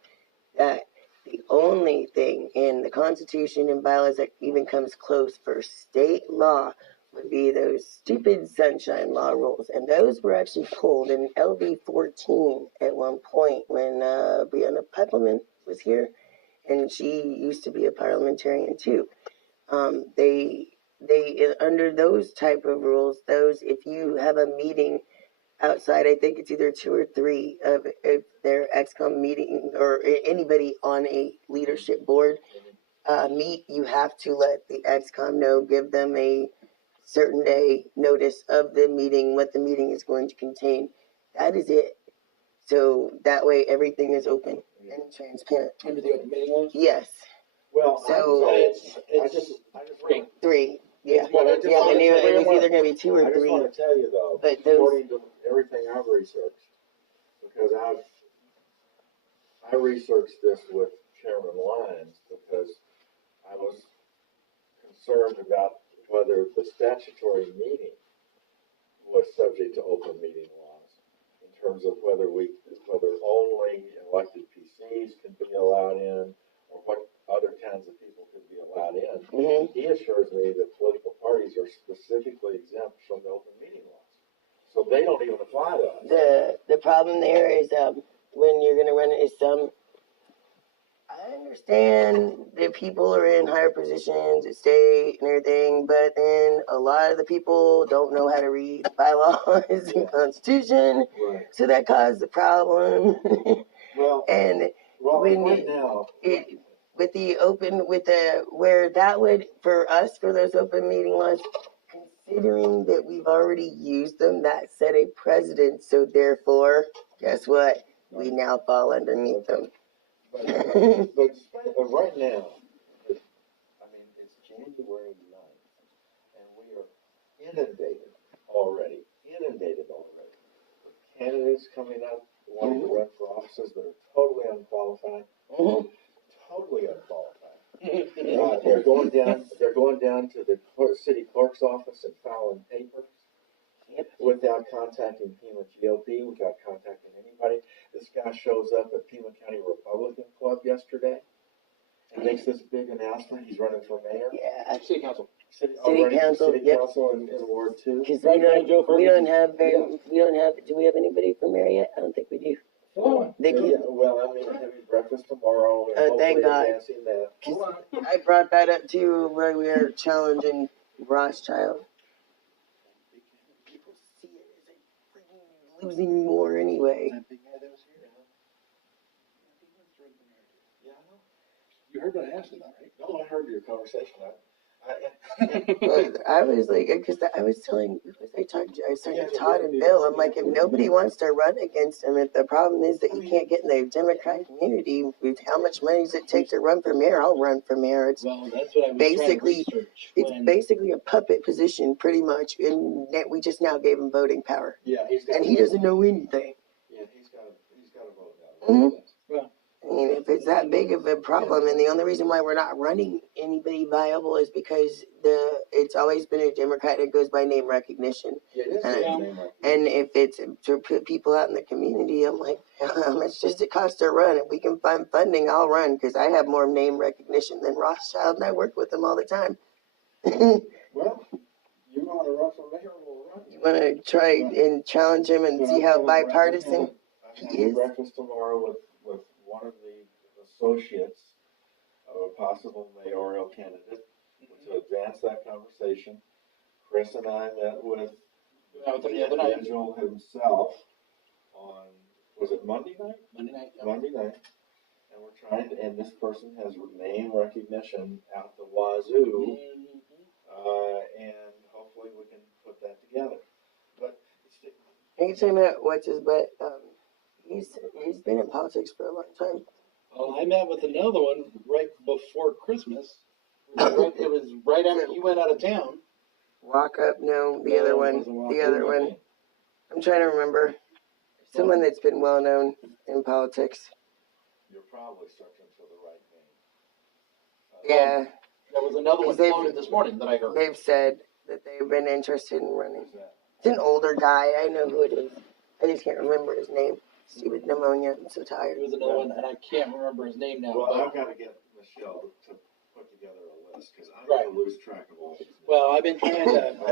that the only thing in the Constitution and bylaws that even comes close for state law would be those stupid sunshine law rules. And those were actually pulled in LB 14 at one point when Breonna Peppelman was here. And she used to be a parliamentarian too. They under those type of rules, if you have a meeting outside, I think it's either 2 or 3 of if their XCOM meeting or anybody on a leadership board meet, you have to let the XCOM know, give them a certain day notice of the meeting, what the meeting is going to contain. That is it. So that way everything is open and transparent. Under the open meeting laws? Yes. Well, So I just three. three. Yeah. But I just wanna And tell it was you- either going to be two or I just three. want to tell you though, But those- according to everything I've researched, because I researched this with Chairman Lyons because I was concerned about whether the statutory meeting was subject to open meeting laws in terms of whether only elected PCs can be allowed in or what other kinds of people could be allowed in. Mhm. He assures me that political parties are specifically exempt from the open meeting laws. So they don't even apply to us. The problem there is when you're going to run it is I understand that people are in higher positions at state and everything, but then a lot of the people don't know how to read bylaws and constitution, Right. so that caused the problem. Well, And right when now, with the open, where that would, for us, for those open meeting laws, considering that we've already used them, that set a precedent, so therefore, guess what? We now fall underneath them. but right now, I mean, it's January 9th, and we are inundated already with candidates coming up wanting to run for offices that are totally unqualified. Totally unqualified. They're going down to the city clerk's office and filing papers without contacting Pima GOP, without contacting anybody. This guy shows up at Pima County Republican Club yesterday and makes this big announcement. He's running for mayor. Yeah. City council. City council, City yep. council in Ward 2. Because Right, Joe we Ferguson. don't have, do we have anybody from there yet? I don't think we do. Oh, They Yeah, can, well, I mean, having breakfast tomorrow and Oh, thank hopefully God. advancing that. 'cause I brought that up too when we were challenging Rothschild. People see it as a freaking losing war anyway. That big guy that was here. Yeah, I know. You heard what I asked about, right? No, I heard your conversation. But I was like, because I was telling, who was I talking to? I was talking to Yeah, Todd and yeah, Bill. I'm yeah. like, if nobody wants to run against him, if the problem is that you can't get in the Democrat community, with how much money does it take to run for mayor? I'll run for mayor. It's Well, that's what I was basically- trying to research. It's when- basically a puppet position, pretty much, and that we just now gave him voting power, Yeah, he's got. and he doesn't know anything. Yeah, he's got a vote now. Mhm. Well, I mean, if it's that big of a problem, and the only reason why we're not running anybody viable is because it's always been a Democrat that goes by name recognition. Yeah, it is And his I- name right. And if it's to put people out in the community, I'm like, how much does it cost to run? If we can find funding, I'll run, because I have more name recognition than Rothschild, and I work with them all the time. Well, you want to run for mayor, we'll run. You want to try and challenge him and see how bipartisan? I'm He having is. breakfast tomorrow with one of the associates of a possible mayoral candidate to advance that conversation. Chris and I met with the other night. individual himself on, was it Monday night? Monday night. yeah. Monday night. And we're trying to, and this person has name recognition out the wazoo, and hopefully we can put that together. But it's, Anytime about what's his butt, he's been in politics for a long time. Well, I met with another one right before Christmas. It was right after you went out of town. Walk up, no, the No, other it one, wasn't Walk the Up, other okay. one. I'm trying to remember. Someone that's been well known in politics. you're probably searching for the right name. Yeah, There was another one They've- floated this morning that I heard. they've said that they've been interested in running. Who's that? It's an older guy. I know who it is. I just can't remember his name. Stupid pneumonia. I'm so There tired. was another one, and I can't remember his name now. Well, but- I've got to get Michelle to put together a list, because I'm Right. going to lose track of all these names. Well, I've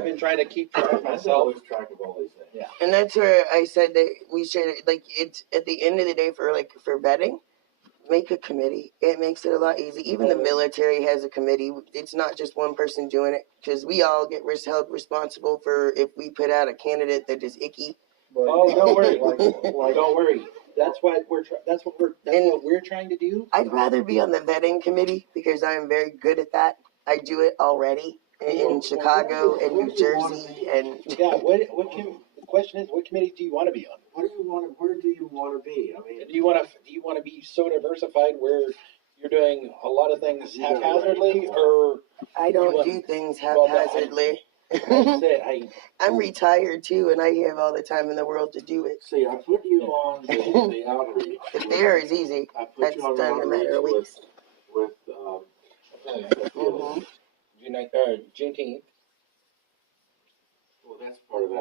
been trying to keep track I'm going to myself. lose track of all these names. Yeah. And that's where I said that we should, like, it's at the end of the day for vetting, make a committee. It makes it a lot easier. Even the military has a committee. It's not just one person doing it, because we all get held responsible for if we put out a candidate that is icky. Oh, don't worry. Like, Don't worry. That's what we're trying to do. I'd rather be on the vetting committee because I'm very good at that. I do it already. in Chicago and New Jersey and. Yeah, the question is, what committee do you want to be on? Where do you want to be? I mean, Do you want to be so diversified where you're doing a lot of things haphazardly, or I don't do things haphazardly. I'm retired too, and I have all the time in the world to do it. see, I put you on the outreach. The there is easy. I put That's you on done in a matter of weeks. with Mhm. Juneteenth well, that's part of that.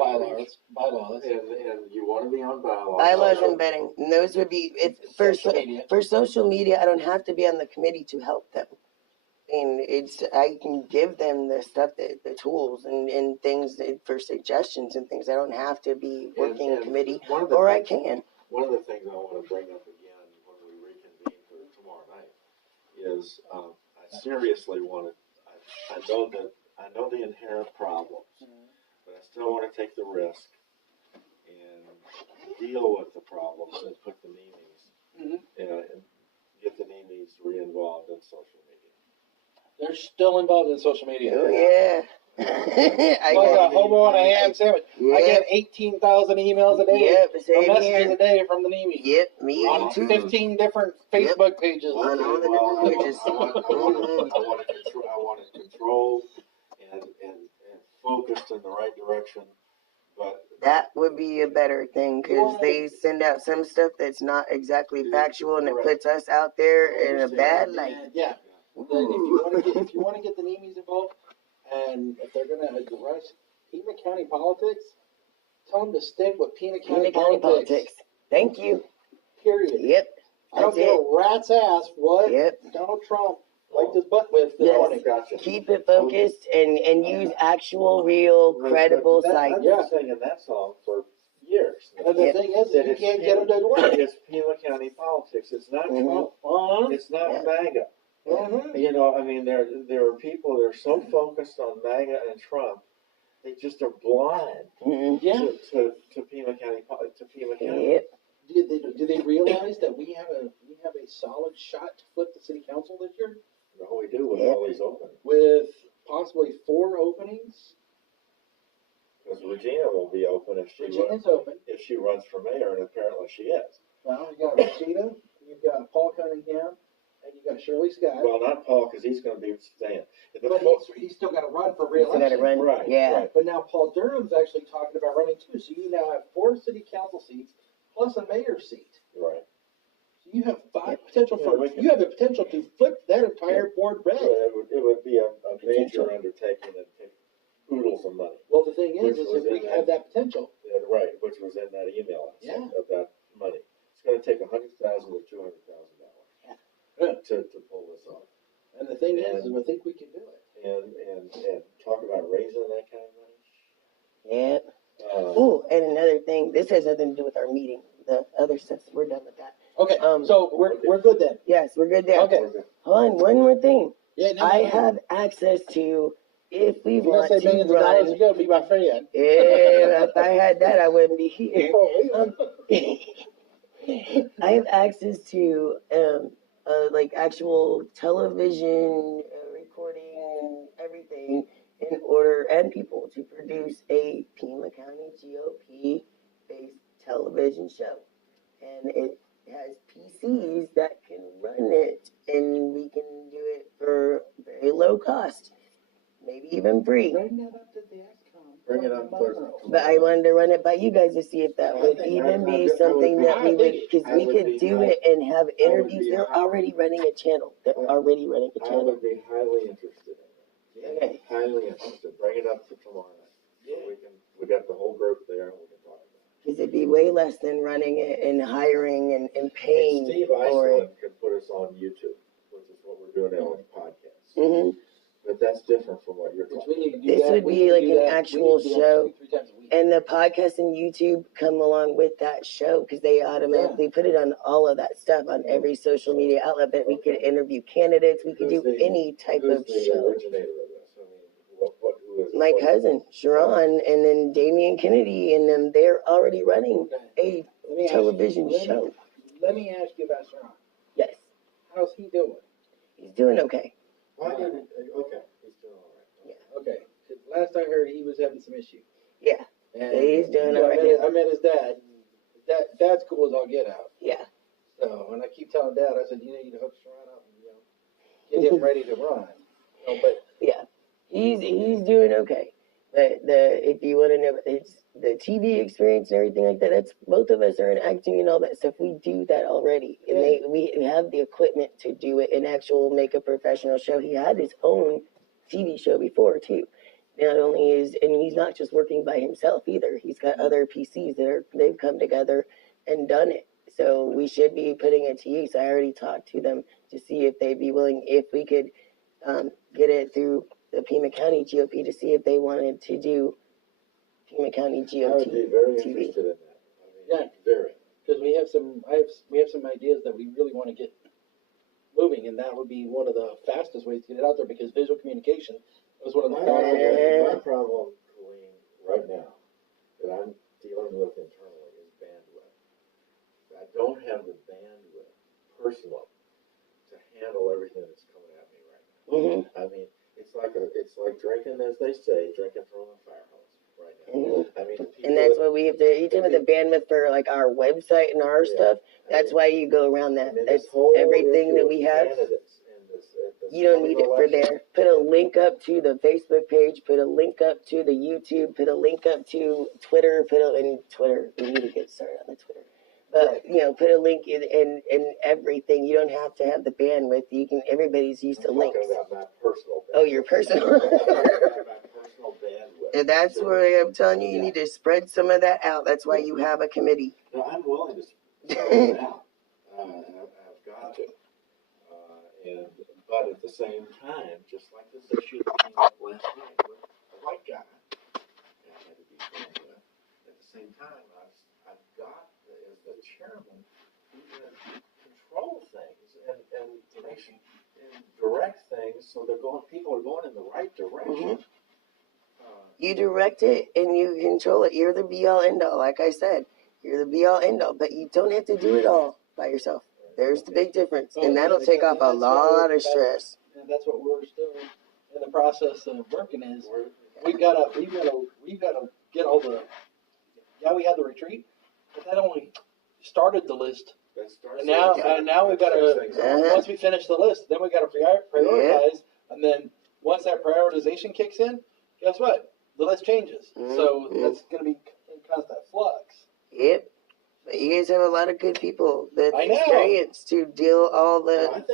bylaws. And you want to be on bylaws. Bylaws and vetting, and those would be for social media. I don't have to be on the committee to help them. And I can give them the stuff, the tools and things for suggestions and things. I don't have to be working in committee, or I can. One of the things I want to bring up again when we reconvene for tomorrow night is I seriously want to. I know the inherent problems, but I still want to take the risk and deal with the problems and put the NEMIs and get the NEMIs re-involved in social media. They're still involved in social media. Oh yeah. Like a hobo on a ham sandwich. I get 18,000 emails a day. Yep, or same messages here. a day from the NEMI. Yep, me On too. 15 different Facebook pages. On all the different pages. I want to control and focused in the right direction, but That would be a better thing, because they send out some stuff that's not exactly factual, and it puts us out there in a bad light. Yeah. If you want to get the NEMIs involved, and if they're going to address Pima County politics, tell them to stick with Pima County politics. Thank you. Period. Yep. I don't That's give it. a rat's ass what Yep. Donald Trump wiped his butt with this Yes. morning. gotcha. Keep it focused and use actual, real, credible sites. I've been singing that song for years. And the thing is, you can't get them to work. It's Pima County politics. It's not Mhm. Trump. It's not Yeah. MAGA. Mm-hmm. You know, I mean, there are people that are so focused on MAGA and Trump, they just are blind Mhm. Yeah. to Pima County. Yep. Do they realize that we have a solid shot to flip the city council this year No, we do with Yep. all these open. with possibly 4 openings? Because Regina will be open Regina's open. if she runs for mayor, and apparently she is. Well, you got Regina, you've got Paul Cunningham, and you got Shirley Scott. Well, not Paul, because he's going to be staying. But he's still got to run for Still gotta re-election. run. Right, Yeah. right. But now Paul Durham's actually talking about running too. So you now have 4 city council seats plus a mayor's seat. Right. So you have 5 Yeah, potential you have the potential to flip that entire board red. It would be a major undertaking and take oodles of money. Well, the thing Which is was if we in have that potential, Right, which was in that email I sent Yeah. about money. It's going to take $100,000 to $200,000 to pull this off. and the thing is I think we can do it. And talk about raising that kind of money. Yep. Uh, Oh, and another thing, this has nothing to do with our meeting. The other stuff, we're done with that. Okay, Um, so we're good then. Yes, we're good there. Okay. Hold on, one more thing. Yeah, no, I have access to, if we You're gonna want say to millions of dollars, run. you're gonna be my friend. Yeah, if I had that, I wouldn't be here. I have access to like actual television recording, everything in order, and people to produce a Pima County GOP based television show, and it has PCs that can run it, and we can do it for very low cost, maybe even free. Bring that up to the ESCOM. Bring it up first. But I wanted to run it by you guys to see if that would even be something that we would, because we could do it and have interviews. They're already running a channel. They're already running a I channel. would be highly interested in it. Okay. Highly interested. Bring it up for tomorrow night. So we got the whole group there, and we can talk about it. Because it'd be way less than running it and hiring and paying Steve for Iceland it. could put us on YouTube, which is what we're doing now with podcasts. Hmm. But that's different from what you're Which talking we need to do This that. would We be need to like do an that. We actual need to do that show. 2-3 times a week. And the podcast and YouTube come along with that show, because they automatically put it on all of that stuff on every social media outlet. But we could interview candidates. We could do any type Who's of the show. originator of this? I mean, who is My cousin, Sharon, and then Damian Kennedy, and them, they're already running a Let me ask television you- show. Let me ask you about Sharon. Yes, How's he doing? he's doing okay. Why did it, okay, he's doing all right. Okay, 'cause last I heard, he was having some issue. Yeah, And he's doing you know, all right I met his dad. Dad's cool as all get out. yeah. So, and I keep telling Dad, I said, you need to hook Sharon up and, get him ready to run. But Yeah, he's doing okay. But if you want to know, it's the TV experience and everything like that. That's both of us are in acting and all that stuff. We do that already, and we have the equipment to do it and actual make a professional show. He had his own TV show before too. Not only and he's not just working by himself either. He's got other PCs they've come together and done it. So we should be putting it to use. I already talked to them to see if they'd be willing, if we could get it through the Pima County GOP to see if they wanted to do Pima County GOP I would be very TV. interested in that. very. Because we have some ideas that we really want to get moving, and that would be one of the fastest ways to get it out there, because visual communication was one of the My problem, Colleen, right now, that I'm dealing with internally is bandwidth. I don't have the bandwidth personally to handle everything that's coming at me right now. Mm-hmm. I mean, it's like drinking, as they say, drinking from a fire hose right now. Mm-hmm. I mean, and that's what we have to. You talking about the bandwidth for like our website and our stuff? That's why you go around that. That's everything that we have. You don't need it for there. Put a link up to the Facebook page. Put a link up to the YouTube. Put a link up to Twitter. Twitter. We need to get started on the Twitter. But put a link in everything. You don't have to have the bandwidth. You can. Everybody's used to links. About my personal bandwidth. Oh, your personal. My personal bandwidth. And that's where I'm telling you, you need to spread some of that out. That's why you have a committee. No, I'm willing to spread it out. I've got to. But at the same time, just like this issue that came up last night with a white guy, I had to be dealing with. At the same time, I've got, as the chairman, who can control things and direct things so people are going in the right direction. You direct it and you control it. You're the be-all, end-all. Like I said, you're the be-all, end-all. But you don't have to do it all by yourself. There's the big difference, and that'll take off a lot of stress. And that's what we're still in the process of working is we've got to get all the. Yeah, we had the retreat, but that only started the list. And now we've got to. Once we finish the list, then we got to prioritize, and then once that prioritization kicks in, guess what? The list changes. So that's going to be in constant flux. Yep. But you guys have a lot of good people that experience to deal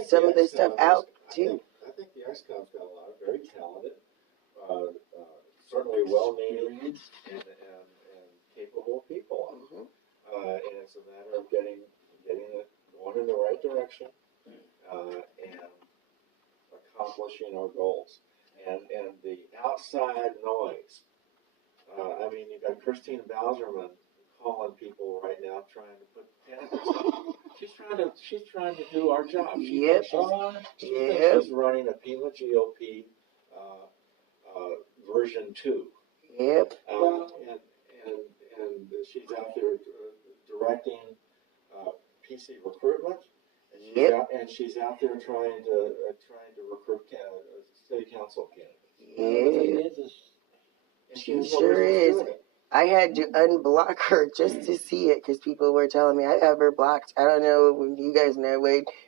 some of this stuff out too. I think the XCOM's got a lot of very talented, certainly well-meaning and capable people. And it's a matter of getting it going in the right direction and accomplishing our goals. And the outside noise. I mean, you got Christine Bowserman calling people right now, trying to put candidates up. She's trying to do our job. She thinks she's running a Pima GOP version 2. Yep. And she's out there directing PC recruitment. And she's out there trying to recruit city council candidates. Yeah. She sure is. I had to unblock her just to see it because people were telling me I have her blocked. I don't know when you guys know.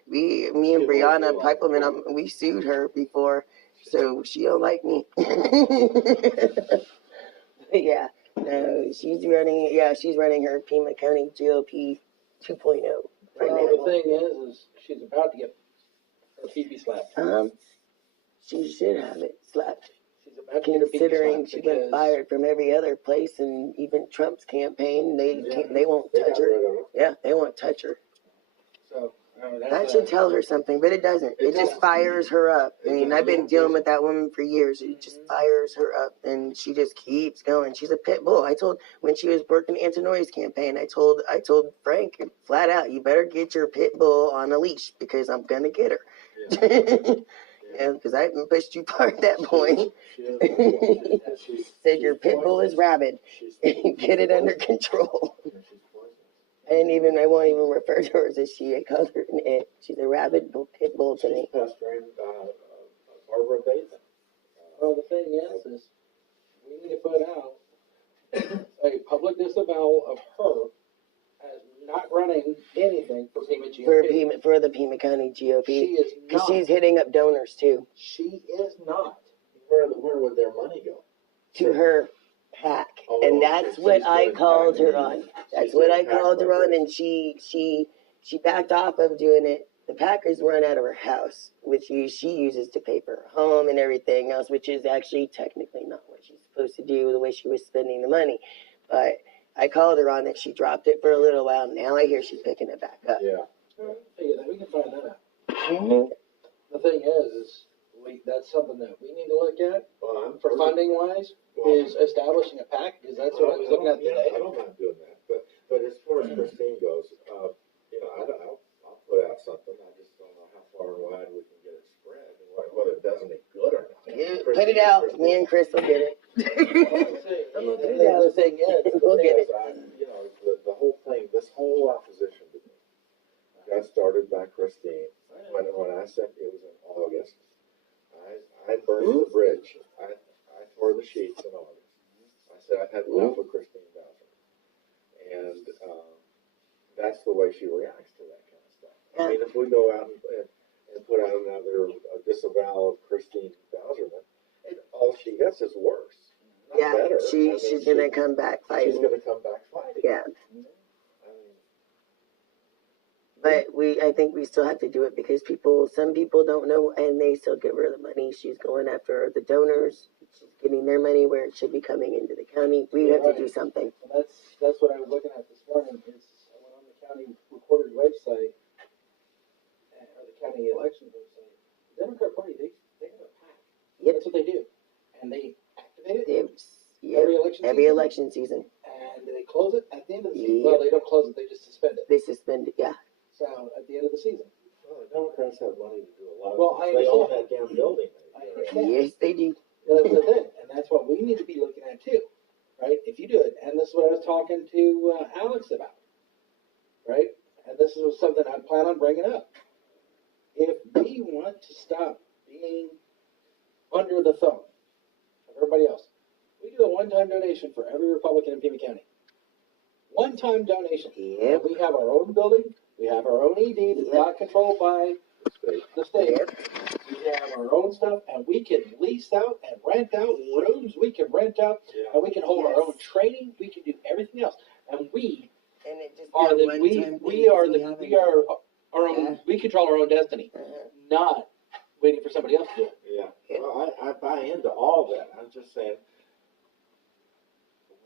Me and Brianna Pipeman, we sued her before, so she don't like me. Yeah, no, she's running her Pima County GOP 2.0 right now. The thing is she's about to get her PP slapped. She should have it slapped. Considering she got fired from every other place, and even Trump's campaign, they won't touch her. Yeah, they won't touch her. So that should tell her something, but it doesn't. It just fires her up. I mean, I've been dealing with that woman for years. It just fires her up, and she just keeps going. She's a pit bull. I told when she was working Antonori's campaign, I told Frank flat out, you better get your pit bull on a leash because I'm gonna get her. Yeah. Yeah, because I haven't pushed you far at that point. Said your pit bull is rabid. Get it under control. I won't even refer to her as a she. I call her an it. She's a rabid pit bull to me. She's pestering Barbara Bathan. Well, the thing is we need to put out a public disavowal of her as not running anything for Pima GOP. For the Pima County She GOP, is because not. she's hitting up donors too, She is not. Where would their money go? to her PAC, Oh, and that's she's what I doing called PAC. her on. That's She's what doing I called PAC her on, fundraising. and she backed off of doing it. The Packers run out of her house, which she uses to pay for her home and everything else, which is actually technically not what she's supposed to do, the way she was spending the money. But I called her on it. She dropped it for a little while. Now I hear she's picking it back up. Yeah. Figure that we can find that out. Mm-hmm. The thing is that's something that we need to look at, Well, I'm funding wise, is establishing a PAC, because that's what I was looking at today. I don't mind doing that, but as far as Christine goes, I'll put out something. I just don't know how far and wide we can get it spread, and whether it does any good or not. Put it out. Me and Chris will get it. The other thing is, We'll get it. The whole thing, this whole opposition to me, got started by Christine. When I said it was in August, I burned the bridge. I tore the sheets in August. I said I've had enough of Christine Bowser, and that's the way she reacts to that kind of stuff. I mean, if we go out and put out another disavowal of Christine Bowser, all she gets is worse. Not Yeah, better. she's gonna come back fighting. She's gonna come back fighting. Yeah. I mean, But I think we still have to do it because some people don't know, and they still give her the money. She's going after the donors. She's getting their money where it should be coming into the county. We have to do something. And that's what I was looking at this morning, is I went on the county recorder's website, or the county elections website. The Democrat Party, they have a PAC. Yep. That's what they do. And they activate it Every election season. and they close it at the end of the season. Yep. Well, they don't close it, they just suspend it. They suspend it, yeah. So at the end of the season. well, the Democrats have money to do a lot of Well, things. I They own understand. that damn building. I understand. Yes, they do. That's the thing, and that's what we need to be looking at too, right? If you do it, and this is what I was talking to Alex about, right? And this is something I plan on bringing up. If we want to stop being under the thumb of everybody else, we do a one-time donation for every Republican in Pima County. One-time donation. Yep. We have our own building. We have our own ED that's not controlled by the state. Yep. We have our own stuff, and we can lease out and rent out rooms. We can rent out, and we can hold our own training. We can do everything else, and we And it just are be a the one-time we thing are if the have we it. are our own. Yeah. We control our own destiny, not waiting for somebody else to do it. Yeah, well, I buy into all that. I'm just saying,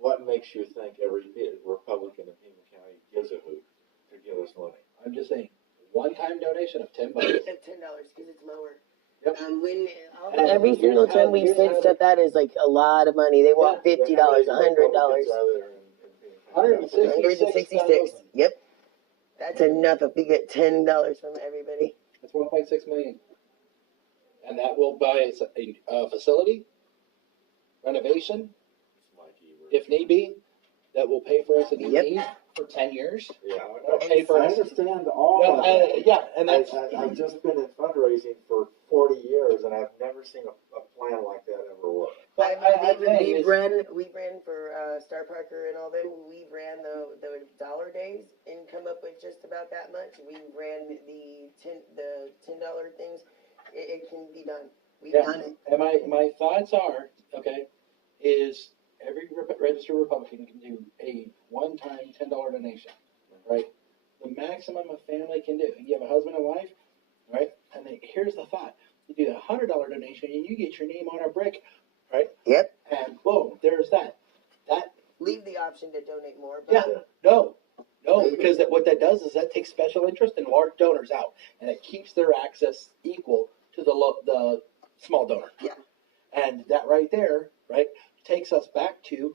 what makes you think every Republican in Pima County gives a hoot to give us money? I'm just saying, one-time donation of $10. $10 because it's lower. Yep. Every single time we've sent stuff out is like a lot of money. They want $50, $100. $166. Yep. That's enough if we get $10 from everybody. That's 1.6 million, and that will buy us a facility, renovation, if need be. That will pay for us if Yep. need for 10 years. Yeah, That'll pay for I us. understand all of that. Yeah, and that's I've just been in fundraising for 40 years, and I've never seen a plan like that ever work. We've ran for Star Parker and all them. We ran the dollar days and come up with just about that much. We ran the $10 things. It can be done. We've done it. And my thoughts are, is every registered Republican can do a one-time $10 donation, right? The maximum a family can do. You have a husband and wife, right? And then here's the thought: you do a $100 donation, and you get your name on a brick, right? Yep. And boom, there's that. Leave the option to donate more. But No, because what that does is that takes special interest in large donors out, and it keeps their access equal to the small donor. Yeah. And that right there, right, takes us back to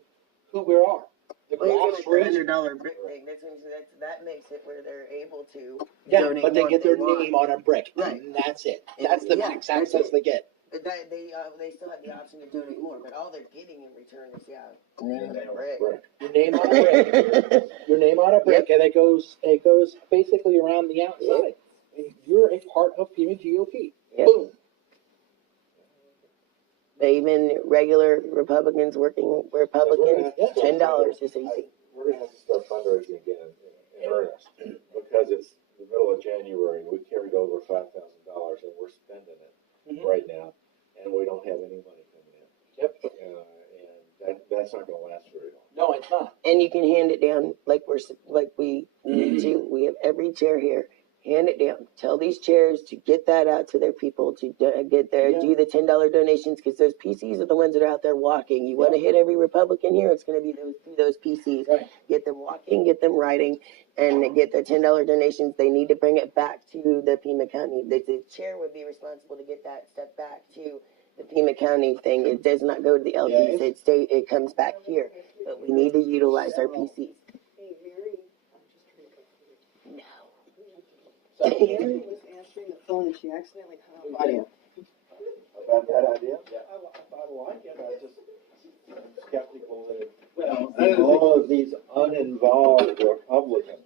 who we are. The grassroots. $100 brick thing. That makes it where they're able to donate but they more get if their want. name on a brick, Right. and that's it. That's the max that's access it. they get. But they still have the option to donate more, but all they're getting in return is Name on a brick. Your name on a brick. Your name on a brick, and it goes basically around the outside. You're a part of Pima GOP. Yep. Boom. But even regular Republicans, working Republicans, $10 is easy. We're gonna have to start fundraising again in earnest, because it's the middle of January, we carried over $5,000 and we're spending it right now, and we don't have any money coming in. Yep. And that's not gonna last very long. No, it's not. And you can hand it down like we need to. We have every chair here. Hand it down. Tell these chairs to get that out to their people, to get there, do the $10 donations, because those PCs are the ones that are out there walking. You want to hit every Republican here, it's going to be those PCs. Right. Get them walking, get them riding, and get their $10 donations. They need to bring it back to the Pima County. The chair would be responsible to get that stuff back to the Pima County thing. It does not go to the LDs. It comes back here. But we need to utilize our PCs. So, Mary was answering the phone and she accidentally hung up audio. About that idea? I like it. I'm just skeptical that Well, all of these uninvolved Republicans,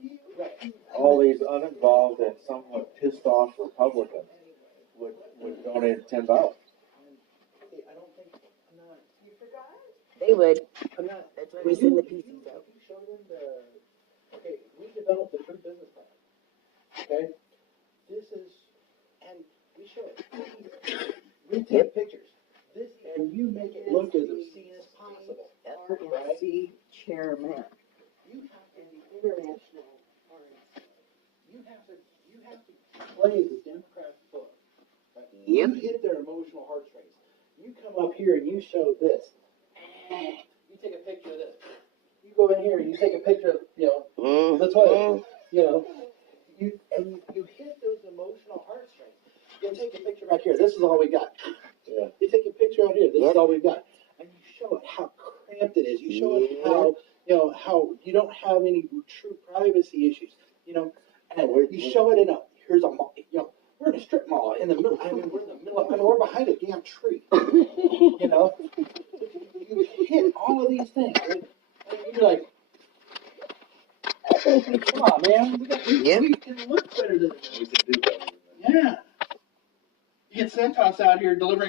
all these uninvolved and somewhat pissed off Republicans would donate $10. I don't think, I'm not, They would. I'm not. That's why we send the PCs out. You show them okay, we developed a true business plan. Okay? This is, and we show it. We take pictures. This, and you make it look as obscene as possible. RNC chairman. You have to, International RNC. you have to play the Democrats' book. Right? Yep. You hit their emotional heartstrings. You come up here and you show this. You take a picture of this. You go in here and you take a picture of, the toilet. You hit those emotional heartstrings. You take a picture back here. This is all we got. Yeah. You take a picture out here. This is all we got. And you show it how cramped it is. You show it how you don't have any true privacy issues. And you show it in here's a mall. We're in a strip mall in the middle. We're in the middle of, we're behind a damn tree. You hit all of these things. And you're like, come on, man. We can look better than this. We can do better than that. Yeah. You get Centos out here delivering